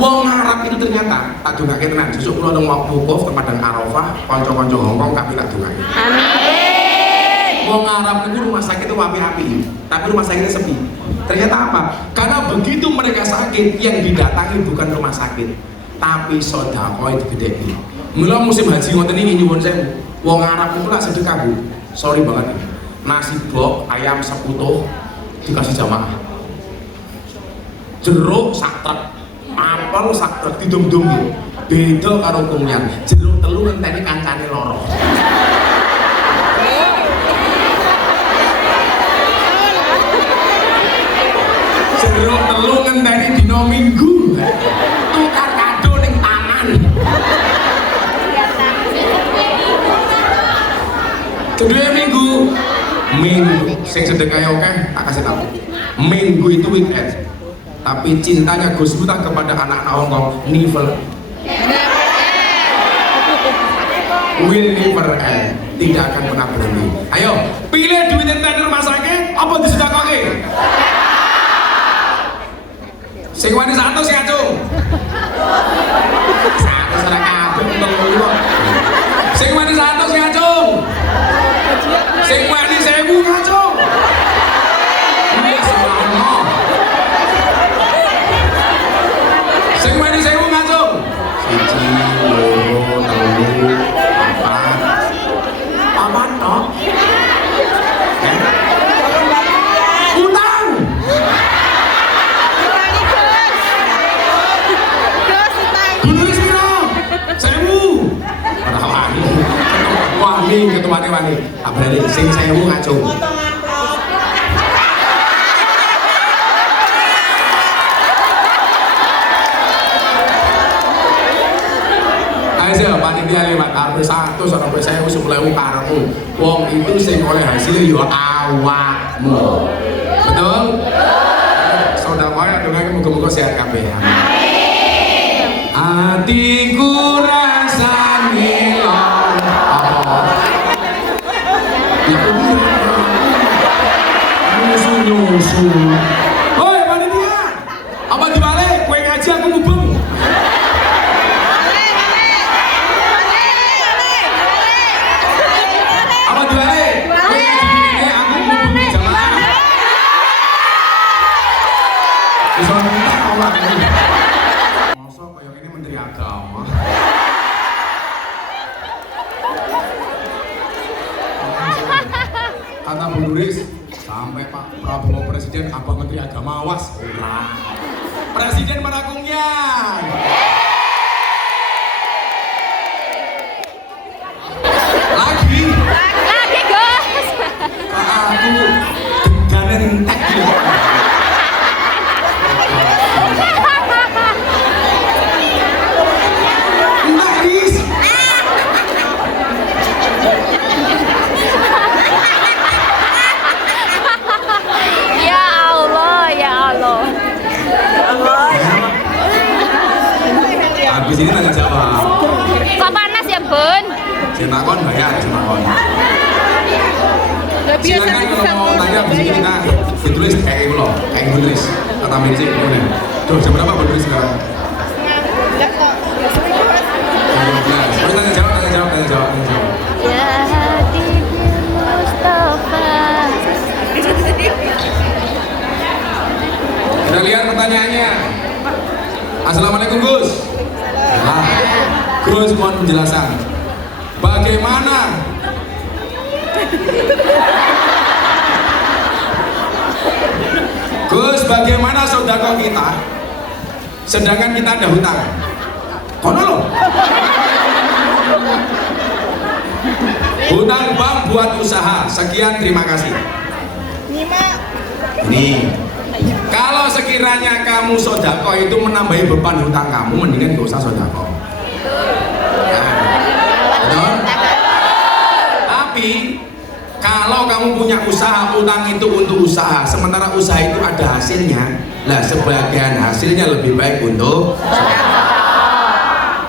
Wong Arab itu ternyata tak dongake tenan. Sesuk kula nang wukuf ke Padang Arafah, kanca-kanca Hongkong kami tak dongake. Amin. Wong Arab itu rumah sakit itu api-api, tapi rumah sakitnya sepi. Ternyata apa? Karena begitu mereka sakit, yang didatangi bukan rumah sakit, tapi sedekah itu gede. Mula musim haji ngoten iki nyuwun sewu. Wong Arab itu lah sedekah, Bu. Sorry banget. Nasi blok, ayam sekutuh dikasih jamaah. jeruk sak truk, apel sak truk didum-dum iki. Beda karo kumyan. Jeruk telu ngenteni kancane loro. Jeruk telu ngenteni dina Minggu. Tukar kado ning taman. Kedua Minggu sing sedekah oke tak kasih tahu. Minggu itu weekend. Tapi cintanya Gus Miftah kepada anak Hongkong never will never end, tidak akan pernah berhenti. Ayo, pilih duit enten rumah sakit apa disedekahke? Sing wani 100 ya, Cung. 100 ora kabeh telu. Sing wani 100 ya, Cung. Sing wani 1000 ya, Cung. Wis ono. Sing wani 1000 ya, Cung. 1, 2, 3, 4. Paman toh? Utang. Bunulis piro? 1000. Wani ketuane. Abrane sing 1000 ngacung. Ayo panitia lewat arep 100 sampai 1000 1000 karepmu. Wong itu sing oleh hasil yo awakmu. Betul? Saudara dengan muga-muga sehat kabeh. Amin. Atiku rasane nyusu. Hoi panitia, apa dibalik? Kue ngaji aku mubeng. Apa dibalik? Kue ngaji aku mubeng jamaah. Bisa minta Allah. Masa kayak ini menteri agama. Kata Bu Nuris, sampai Pak Prabowo Presiden, Abah Menteri Agama, awas. Presiden Marakungyan. Lagi, Gus. aku ganen tek. Enggak, Riz. Ya Allah. Habis ini tanya jawab. Kok panas ya, Bun? Simakon bayar, simakon. Silakan kalau mau tanya habis ini kita ditulis kayak gitu loh, kayak tulis kata Mirci kemudian. Tuh jam berapa Bu Nuris sekarang? Terus tanya jawab. Ya Habib Mustafa. Kita lihat pertanyaannya. Assalamualaikum Gus. Nah, Gus mohon penjelasan. Bagaimana Gus, bagaimana saudara kita sedangkan kita ada hutang? Kono loh. Hutang bank buat usaha. Sekian, terima kasih. Nih, kalau sekiranya kamu sodako itu menambahi beban hutang kamu, mendingan gak usah sodako. Nah, tapi kalau kamu punya usaha, utang itu untuk usaha, sementara usaha itu ada hasilnya, lah sebagian hasilnya lebih baik untuk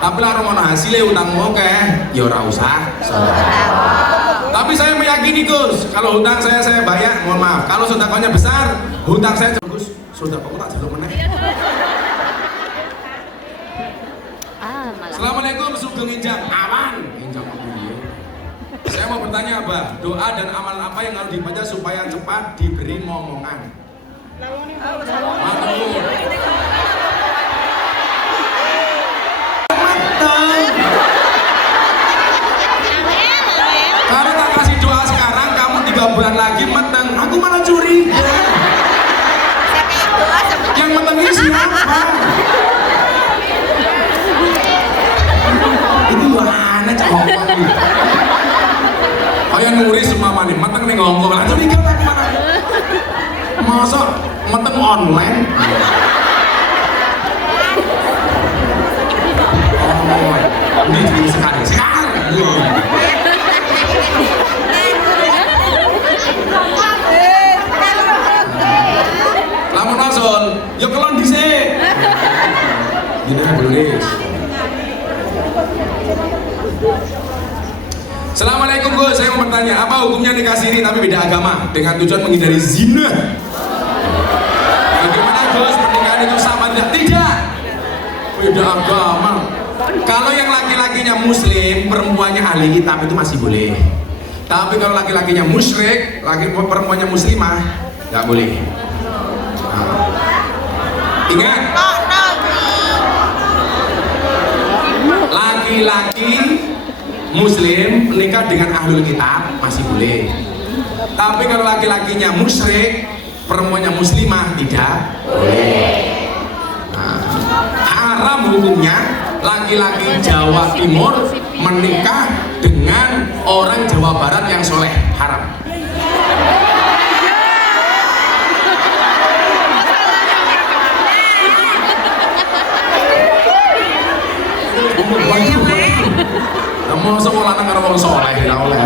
tapi lah orang hasilnya utangmu oke, ya ora usah. Tapi saya meyakini Gus, kalau hutang saya bayar, mohon maaf. Kalau sodakonya besar, hutang saya Gus, sodakoku tak jaluk meneh. Assalamualaikum, sugeng injang, aman. Injang apa dia? Saya mau bertanya Abah, doa dan amal apa yang harus dibaca supaya cepat diberi momongan? Kalau tak kasih doa sekarang, kamu 3 bulan lagi meteng, aku malah curiga. Yang metengi siapa? Itu mana cowok ini? Kayak nuris semua nih, meteng nih ngomong lah. Jadi kan mana? Masa meteng online? Oh, ini jadi sekali. Lamun langsung, yuk kelon dhisik. Gini tulis. Assalamualaikum Gus, saya mau bertanya, apa hukumnya nikah siri tapi beda agama dengan tujuan menghindari zina? Bagaimana Gus, pernikahan itu sama tidak? Tidak, beda agama. Kalau yang laki-lakinya muslim, perempuannya ahli kitab itu masih boleh. Tapi kalau laki-lakinya musyrik, perempuannya muslimah, nggak boleh. Ingat, laki-laki muslim menikah dengan ahlul kitab masih boleh. Tapi kalau laki-lakinya musyrik, perempuannya muslimah tidak boleh. Haram hukumnya laki-laki Jawa Timur menikah dengan orang Jawa Barat yang soleh, haram. Mau sekolah nang karo wong saleh ora oleh.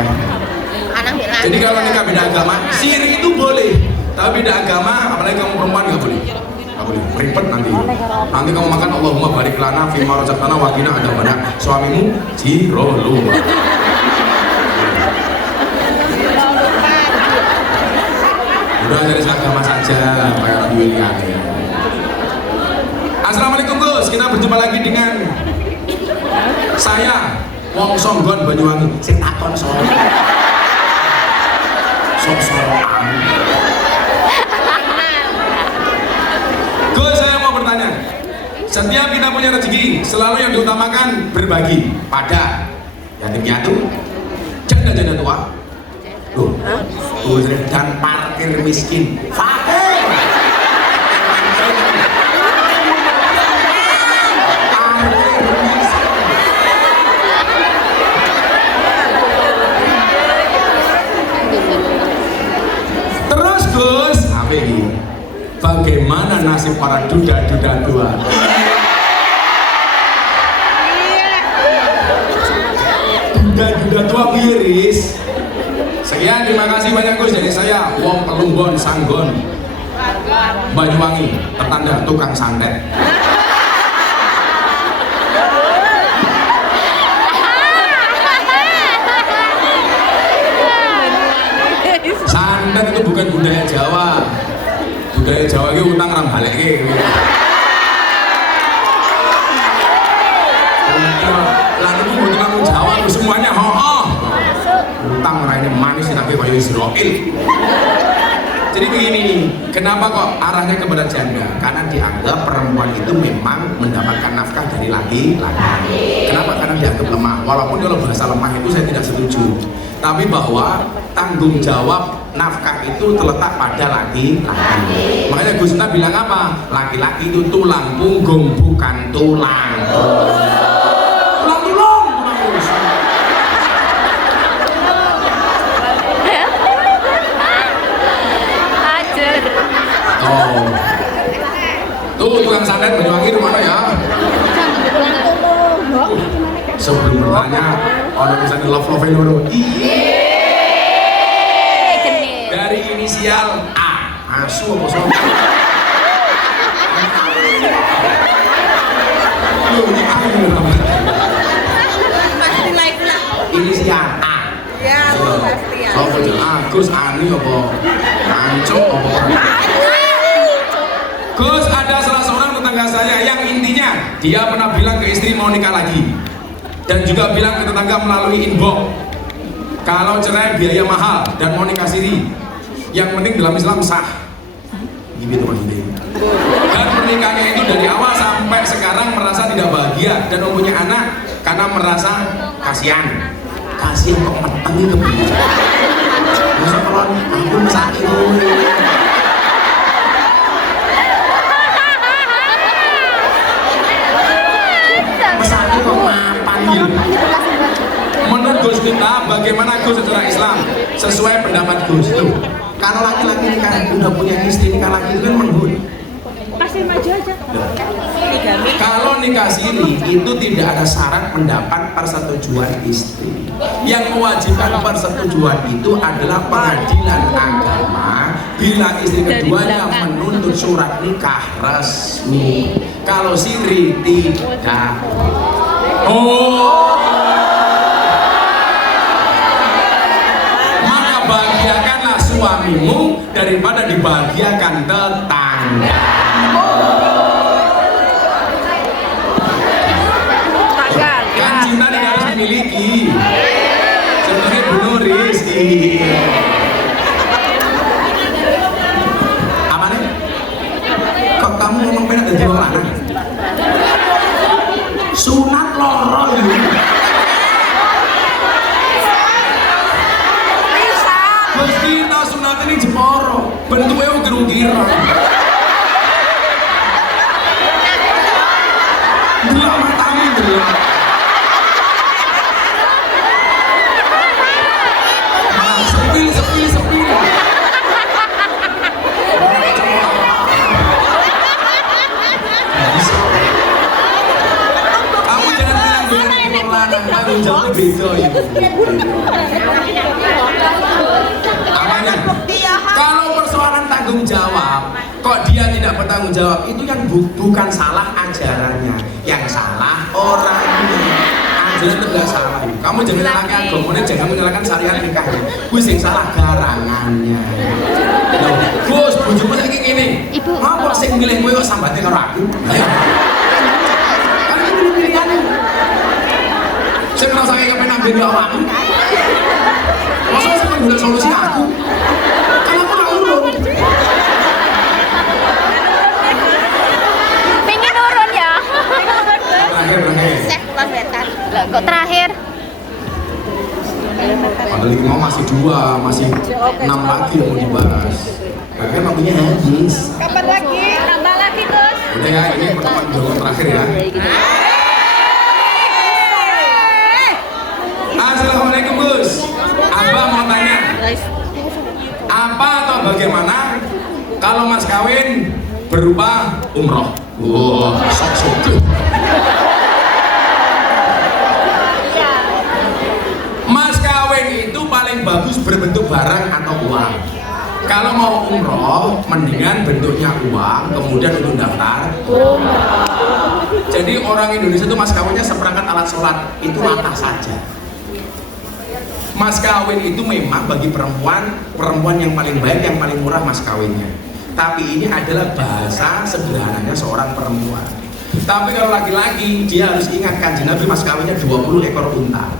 Jadi kalau nikah beda agama, siri itu boleh. Tapi beda agama, apalagi kamu perempuan nggak boleh. Nggak boleh, ribet nanti. Nanti kamu makan Allahumma barik lana fi ma razaqtana wa qina adzabannar. Suamimu jirolu. Udah garis agama saja, kayak Nabi William. Assalamualaikum Gus, kita berjumpa lagi dengan saya Wong Songgon Banyuwangi. Sing takon soal Gus, saya mau bertanya. Setiap kita punya rezeki, selalu yang diutamakan berbagi pada yatim piatu, janda-janda tua, dan parkir miskin. Fakir. Gus, bagaimana nasib para duda-duda tua? Duda-duda tua miris. Sekian, terima kasih banyak Gus. Dari saya Wong Pelumbon Sanggon Banyuwangi, pertanda tukang santet. Santet itu bukan budaya Jawa. Budaya Jawa itu utang orang balik gitu. Lalu itu bukan kamu Jawa itu semuanya utang raine manis tapi kayak Israel. Jadi begini, kenapa kok arahnya kepada janda? Karena dianggap perempuan itu memang mendapatkan nafkah dari laki-laki. Kenapa? Karena dianggap lemah. Walaupun kalau bahasa lemah itu saya tidak setuju. Tapi bahwa tanggung jawab nafkah itu terletak pada laki-laki. Makanya Gus Miftah bilang apa? Laki-laki itu tulang punggung, bukan tulang. Tuh tukang santet Banyuwangi di mana ya? Sebelum bertanya, orang bisa di love dulu. Dari inisial A, asu apa soal? Inisial A. Ya, pasti ya. Soal Agus, Ani apa? Ancok apa? Gus, ada salah seorang tetangga saya yang intinya dia pernah bilang ke istri mau nikah lagi, dan juga bilang ke tetangga melalui inbox kalau cerai biaya mahal dan mau nikah siri. Yang penting dalam Islam sah. Gitu maksudnya. Dan pernikahannya itu dari awal sampai sekarang merasa tidak bahagia dan mempunyai anak karena merasa kasihan. Kasihan kok meteng itu. Masa kalau aku sakit. secara Islam sesuai pendapat Gus. Tuh, kalau laki-laki nikah udah punya istri, nikah lagi itu kan menghun. Kasih maju aja. Kalau nikah siri itu tidak ada syarat mendapat persetujuan istri. Yang mewajibkan persetujuan itu adalah pengadilan agama bila istri keduanya menuntut surat nikah resmi. Kalau siri tidak. Oh. Maka bahagiakanlah suamimu daripada dibahagiakan tetangga. Kan cinta tidak harus dimiliki. Contohnya bunuh Rizky. Apa nih? Kok kamu ngomong penak dari orang lanang? Sunat loro ini. Terus kita sunat ini Jeporo. Bentuknya uger-ugiran. Dua matamu dulu. Sepi. Kamu jangan bilang tanggung jawabnya beda ya. Apanya? Kalau persoalan tanggung jawab, kok dia tidak bertanggung jawab, itu yang bukan salah ajarannya, yang salah orangnya. Ajaran itu nggak salah. Kamu jangan menyalahkan agamanya, jangan menyalahkan syariat nikahnya. Gue yang salah garangannya. Gus, bujuku saya kayak gini. Ngapa sih milih gue kok sambatnya karo aku? Kan itu pilihannya. Saya merasa kayak kepengen ambil orang. Masa saya mengguna solusi aku? Kan aku nggak urut. Pengen turun ya? Terakhir. Kok terakhir? Ada 5 masih 2, masih 6 lagi yang mau dibahas. Kayaknya waktunya habis. Kapan lagi? Tambah lagi Gus. Udah ya, ini pertemuan jawaban terakhir ya. Assalamualaikum Gus. Abah mau tanya, apa atau bagaimana kalau mas kawin berupa umroh? Wah, sok-sok. Mas kawin itu paling bagus berbentuk barang atau uang. Kalau mau umroh, mendingan bentuknya uang, kemudian untuk daftar. Jadi orang Indonesia itu mas kawinnya seperangkat alat sholat, itu latah saja. Mas kawin itu memang bagi perempuan yang paling baik, yang paling murah mas kawinnya. Tapi ini adalah bahasa sederhananya seorang perempuan. Tapi kalau laki-laki, dia harus ingat kanjeng Nabi mas kawinnya 20 ekor unta.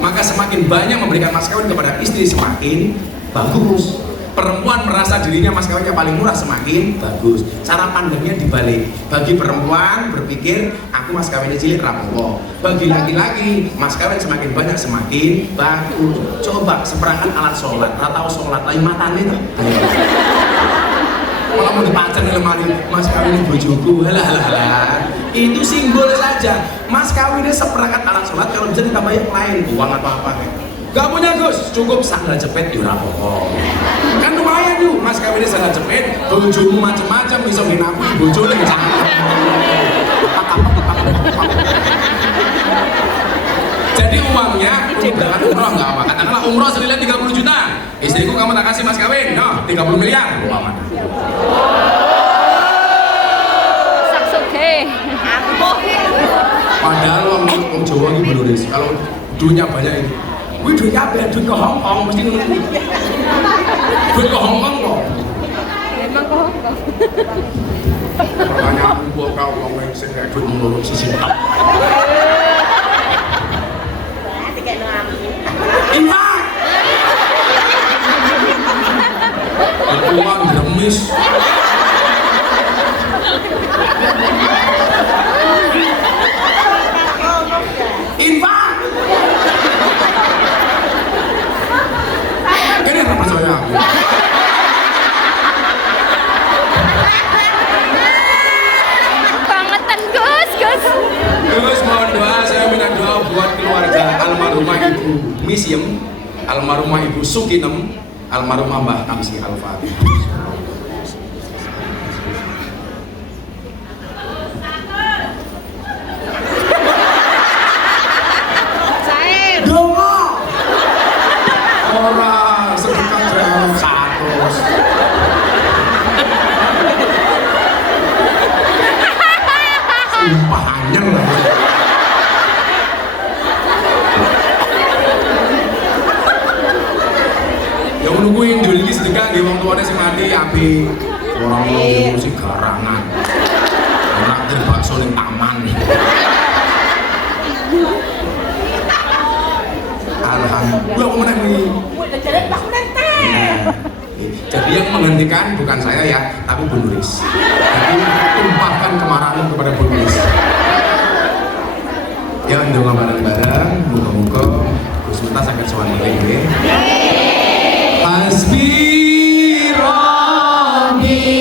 Maka semakin banyak memberikan mas kawin kepada istri, semakin bagus. Perempuan merasa dirinya mas kawinnya paling murah, semakin bagus. Cara pandangnya dibalik. Bagi perempuan berpikir aku mas kawinnya cilik rapopo. Bagi laki-laki mas kawin semakin banyak semakin bagus. Coba seperangkat alat sholat, atau sholat lagi matanya tuh. Kalau mau dipacar di lemari, mas kawin bojoku, halah. Itu simbol saja. Mas kawinnya seperangkat alat sholat, kalau bisa ditambah yang lain, uang atau apa kan? Gak punya Gus, cukup sandal jepit di rapopo. Kan lumayan yuk, mas kawinnya sandal jepit, bojomu macam-macam, bisa nginaku bojo lagi cakep. Jadi uangnya untuk berangkat umroh nggak apa. Katakanlah umroh senilai 30 juta. Istriku kamu tak kasih mas kawin, no 30 miliar. Uang mana? Saksoge. Padahal orang Jawa ini menulis kalau duitnya banyak ini. Wih duitnya apa ya? Duit ke Hongkong mesti ngerti. Duit ke Hongkong kok. Memang ke Hongkong. Makanya aku buat kau uang yang saya duit menurut sisi tak. Iman. Uang remis. Infak. Ini apa percaya aku? Bangetan Gus. Gus mohon doa, saya minta doa buat keluarga almarhumah ibu Miss Yem, almarhumah Ibu Sukinem, almarhumah Mbah Tamsi. Al-Fatihah. Ora sedekah jalan 100. Sumpah anyel lah. Yang nungguin dulu ini sedekah nggih wong tuane sing mati apik. Ora ngono sing garangan. Ora bakso ning taman. Alhamdulillah kemudian ini. Jadi yang menghentikan bukan saya ya, tapi Bu Nuris. Jadi tumpahkan kemarahan kepada Bu Nuris. Ya, doa bareng-bareng, muka-muka. Sebentar sakit suara lagi. Hasbi Rabbi.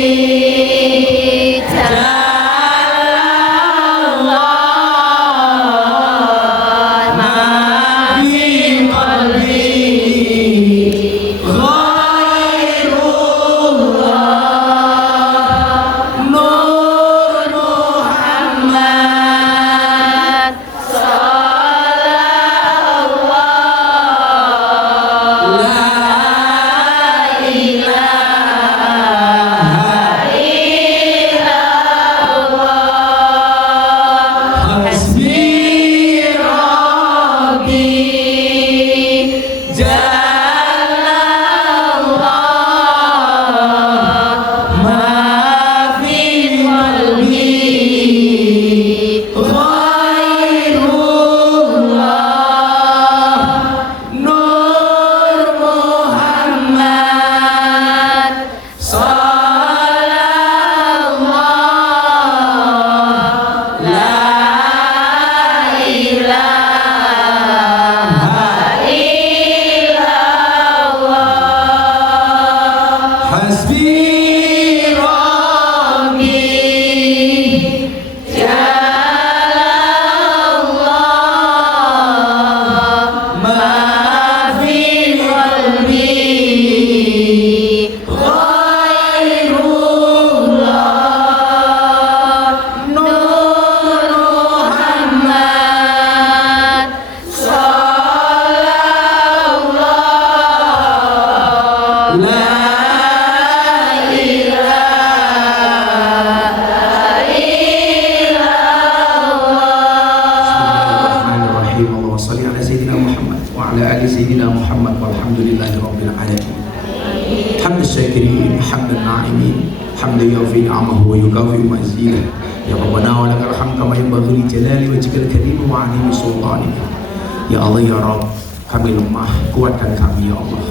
Ya Allah ya Rabb, kami lemah, kuatkan kami ya Allah.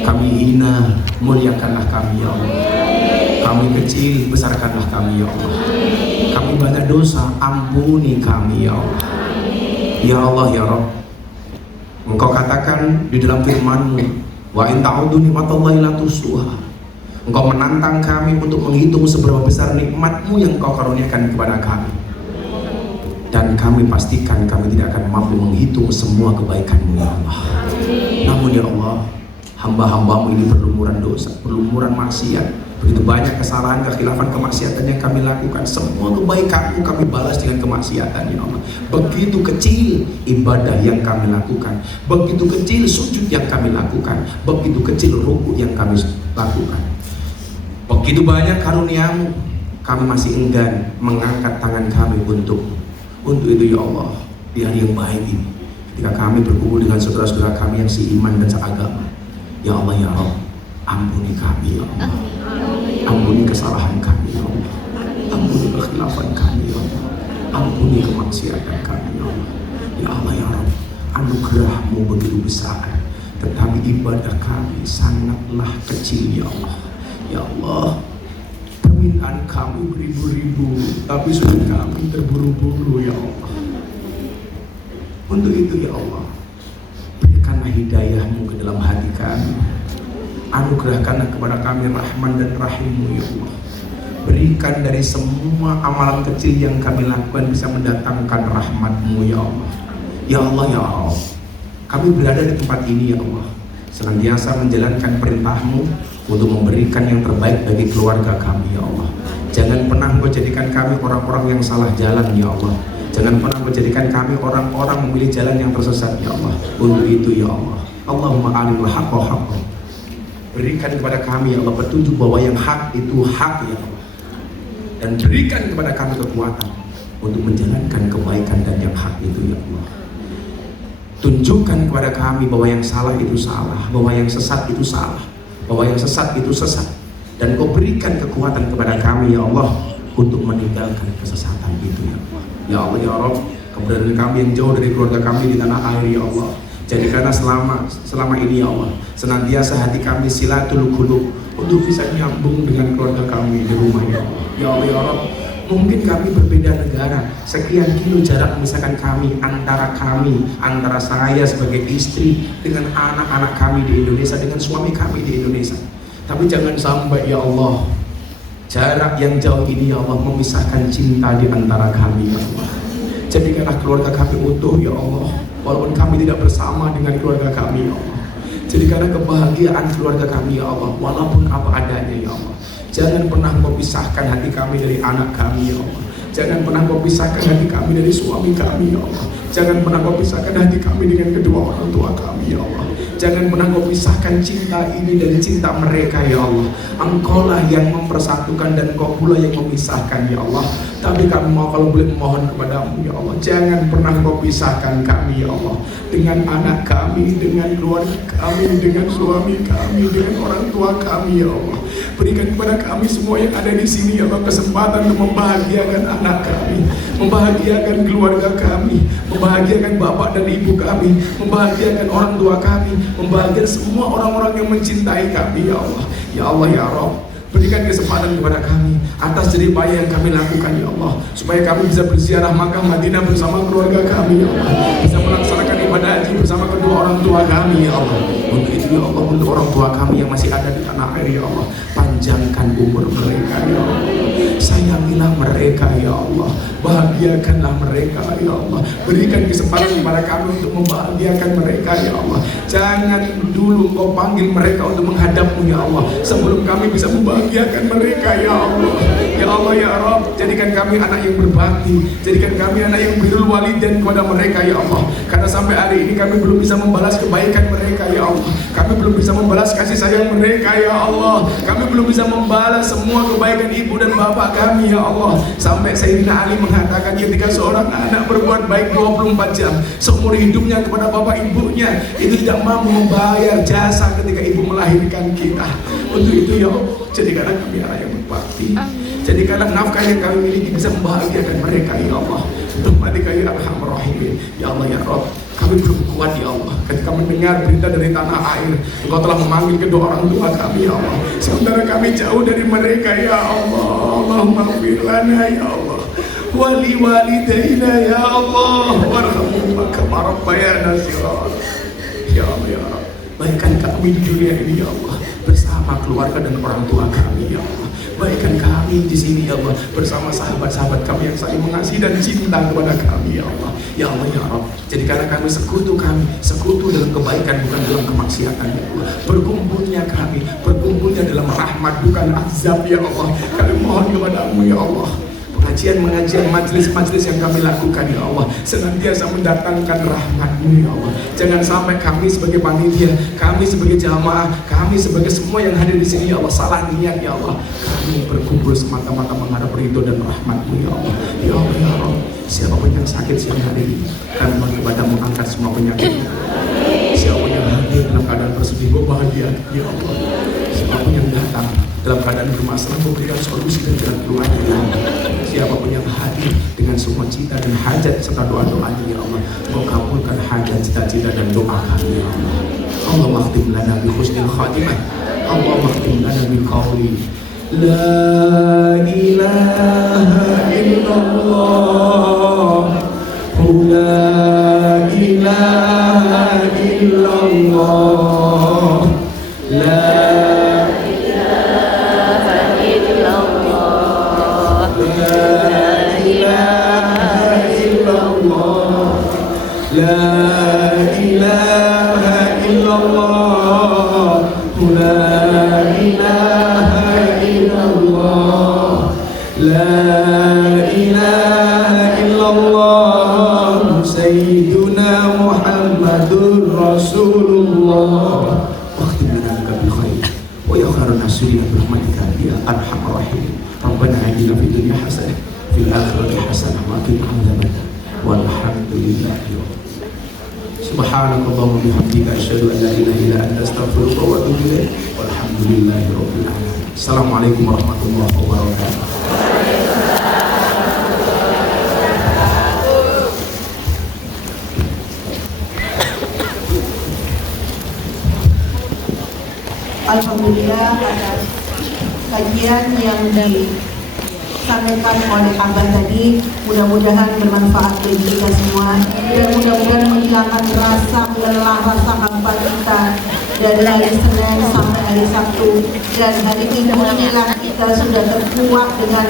Kami hina, muliakanlah kami ya Allah. Kami kecil, besarkanlah kami ya Allah. Kami banyak dosa, ampuni kami ya Allah. Ya Allah ya Rabb, Engkau katakan di dalam firman-Mu, wa in ta'udu ni'matallahi la tuhsuha. Engkau menantang kami untuk menghitung seberapa besar nikmat-Mu yang Engkau karuniakan kepada kami. Dan kami pastikan kami tidak akan mampu menghitung semua kebaikan-Mu ya Allah. Namun ya Allah, hamba-hamba-Mu ini berlumuran dosa, berlumuran maksiat. Begitu banyak kesalahan, kekhilafan, kemaksiatan yang kami lakukan. Semua kebaikan-Mu kami balas dengan kemaksiatan ya Allah. Begitu kecil ibadah yang kami lakukan, begitu kecil sujud yang kami lakukan, begitu kecil ruku yang kami lakukan. Begitu banyak karunia-Mu, kami masih enggan mengangkat tangan kami untuk itu ya Allah, di hari yang baik ini, ketika kami berkumpul dengan saudara-saudara kami yang seiman dan seagama, ya Allah ya Rabb, ampuni kami ya Allah, ampuni kesalahan kami ya Allah, ampuni kekhilafan kami ya Allah, ampuni kemaksiatan kami ya Allah. Ya Allah ya Rabb, anugerah-Mu begitu besar, tetapi ibadah kami sangatlah kecil ya Allah. Ya Allah, permintaan kami beribu-ribu, tapi sudah kami terburu-buru ya Allah. Untuk itu ya Allah, berikanlah hidayah-Mu ke dalam hati kami. Anugerahkanlah kepada kami Rahman dan Rahim-Mu ya Allah. Berikan dari semua amalan kecil yang kami lakukan bisa mendatangkan rahmat-Mu ya Allah. Ya Allah ya Allah, Kami berada di tempat ini ya Allah, senantiasa menjalankan perintah-Mu untuk memberikan yang terbaik bagi keluarga kami ya Allah. Jangan pernah Engkau jadikan kami orang-orang yang salah jalan ya Allah. Jangan pernah menjadikan kami orang-orang memilih jalan yang tersesat ya Allah. Untuk itu ya Allah, Allahumma alimul haqqa haqqa, berikan kepada kami ya Allah petunjuk bahwa yang hak itu hak ya Allah, dan berikan kepada kami kekuatan untuk menjalankan kebaikan dan yang hak itu ya Allah. Tunjukkan kepada kami bahwa yang salah itu salah, bahwa yang sesat itu salah, bahwa yang sesat itu sesat, dan Kau berikan kekuatan kepada kami ya Allah untuk meninggalkan kesesatan itu ya Allah. Ya Allah ya Rabb, keberadaan kami yang jauh dari keluarga kami di tanah air ya Allah, jadikanlah selama ini ya Allah senantiasa hati kami silatul qulub untuk bisa nyambung dengan keluarga kami di rumah ya Allah. Ya Allah ya Rabb, mungkin kami berbeda negara, sekian kilo jarak memisahkan kami, antara saya sebagai istri dengan anak-anak kami di Indonesia, dengan suami kami di Indonesia. Tapi jangan sampai ya Allah, jarak yang jauh ini ya Allah memisahkan cinta di antara kami ya Allah. Jadikanlah keluarga kami utuh ya Allah, walaupun kami tidak bersama dengan keluarga kami ya Allah. Jadikanlah kebahagiaan keluarga kami ya Allah, walaupun apa adanya ya Allah. Jangan pernah Kau pisahkan hati kami dari anak kami ya Allah. Jangan pernah Kau pisahkan hati kami dari suami kami ya Allah. Jangan pernah Kau pisahkan hati kami dengan kedua orang tua kami ya Allah. Jangan pernah Kau pisahkan cinta ini dari cinta mereka ya Allah. Engkaulah yang mempersatukan dan Kau pula yang memisahkan ya Allah. Tapi kami mau kalau boleh memohon kepadamu ya Allah, jangan pernah Kau pisahkan kami ya Allah dengan anak kami, dengan keluarga kami, dengan suami kami, dengan orang tua kami ya Allah. Berikan kepada kami semua yang ada di sini ya Allah kesempatan untuk membahagiakan anak kami, membahagiakan keluarga kami, membahagiakan bapak dan ibu kami, membahagiakan orang tua kami, membahagiakan semua orang-orang yang mencintai kami ya Allah. Ya Allah ya Rabb, berikan kesempatan kepada kami atas jerih payah yang kami lakukan ya Allah, supaya kami bisa berziarah Makkah Madinah bersama keluarga kami ya Allah, bisa melaksanakan ibadah haji bersama kedua orang tua kami ya Allah. Untuk itu ya Allah, untuk orang tua kami yang masih ada di tanah air ya Allah, panjangkan umur mereka ya Allah, sayangilah mereka ya Allah, bahagiakanlah mereka ya Allah. Berikan kesempatan kepada kami untuk membahagiakan mereka ya Allah. Jangan dulu Kau panggil mereka untuk menghadap-Mu ya Allah sebelum kami bisa membahagiakan mereka ya Allah. Ya Allah ya Rabb, jadikan kami anak yang berbakti, jadikan kami anak yang birrul walidain kepada mereka ya Allah. Karena sampai hari ini kami belum bisa membalas kebaikan mereka ya Allah. Kami belum bisa membalas kasih sayang mereka ya Allah. Kami belum bisa membalas semua kebaikan ibu dan bapak kami ya Allah. Sampai Sayyidina Ali mengatakan ketika seorang anak berbuat baik 24 jam seumur hidupnya kepada bapak ibunya, itu tidak mampu membayar jasa ketika ibu melahirkan kita. Untuk itu ya Allah, jadikanlah kami anak yang berbakti, jadikanlah nafkah yang kami miliki bisa membahagiakan mereka ya Allah. Rahmatika ya Arhamar Rahimin. Ya Allah ya Rabb, kami belum kuat ya Allah ketika mendengar berita dari tanah air Engkau telah memanggil kedua orang tua kami ya Allah, sementara kami jauh dari mereka ya Allah. Allahumma ighfir lana ya Allah, wali walidaina ya Allah, warhamhuma kama rabbayana shighara. Ya Allah ya Rabb, baikkan kami di dunia ini ya Allah bersama keluarga dan orang tua kami ya Allah. Baikkan kami di sini ya Allah bersama sahabat-sahabat kami yang saling mengasihi dan cinta kepada kami ya Allah. Ya Allah ya Rabb, jadikanlah kami sekutu dalam kebaikan bukan dalam kemaksiatan ya Allah. Berkumpulnya dalam rahmat bukan azab ya Allah. Kami mohon kepada-Mu ya Allah, pengajian, majlis-majlis yang kami lakukan ya Allah senantiasa mendatangkan rahmat-Mu ya Allah. Jangan sampai kami sebagai panitia, kami sebagai jamaah, kami sebagai semua yang hadir di sini ya Allah salah niat ya Allah. Kami berkumpul semata-mata mengharap ridho dan rahmat-Mu ya Allah. Ya Allah ya Rabb, siapapun yang sakit siang hari ini, kami mohon kepada-Mu angkat semua penyakitnya. Siapapun yang hadir dalam keadaan bersedih, bahagia ya Allah. Siapapun yang datang dalam keadaan bermasalah, memberikan solusi dan jalan keluarnya ya Allah. Siapapun yang hadir dengan semua cita dan hajat serta doa-doanya ya Allah, Engkau kabulkan hajat, cita-cita dan doa kami ya Allah. Allahumma khtim lana bi husnil khatimah. Allahumma khtim lana bil qawli la ilaha illallah, la ilaha illallah, la La ilaha taqassudina birahmatika ya arhamar rahimin. Rabbana atina fid dunya hasanah fil akhirati hasanah wa qina adzabannar. Walhamdulillahi subhanakallahumma bihamdika asyhadu an la ilaha illa anta astaghfiruka wa atubu ilaik. Walhamdulillahi rabbil alamin. Assalamualaikum warahmatullahi wabarakatuh. Alhamdulillah atas kajian yang disampaikan oleh Abah tadi, mudah-mudahan bermanfaat bagi kita semua dan mudah-mudahan menghilangkan rasa lelah, rasa hampa kita dari hari Senin sampai hari Sabtu, dan hari Minggu inilah kita sudah terkuat dengan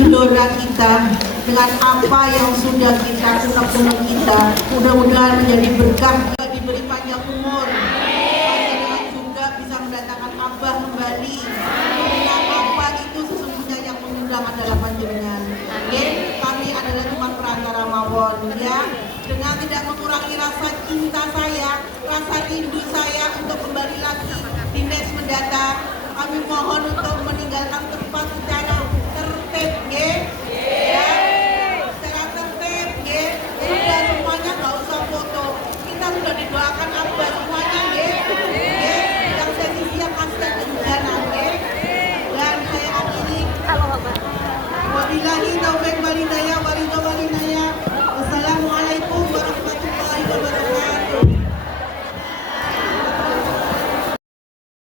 gelora kita, dengan apa yang sudah kita unek-unek kita. Mudah-mudahan menjadi berkah, diberi panjang umur, mendatangkan Abah kembali. Dengan apa itu sesungguhnya yang mengundang adalah panjenengan. Kami adalah cuma perantara mawon, ya. Dengan tidak mengurangi rasa cinta saya, rasa rindu saya untuk kembali lagi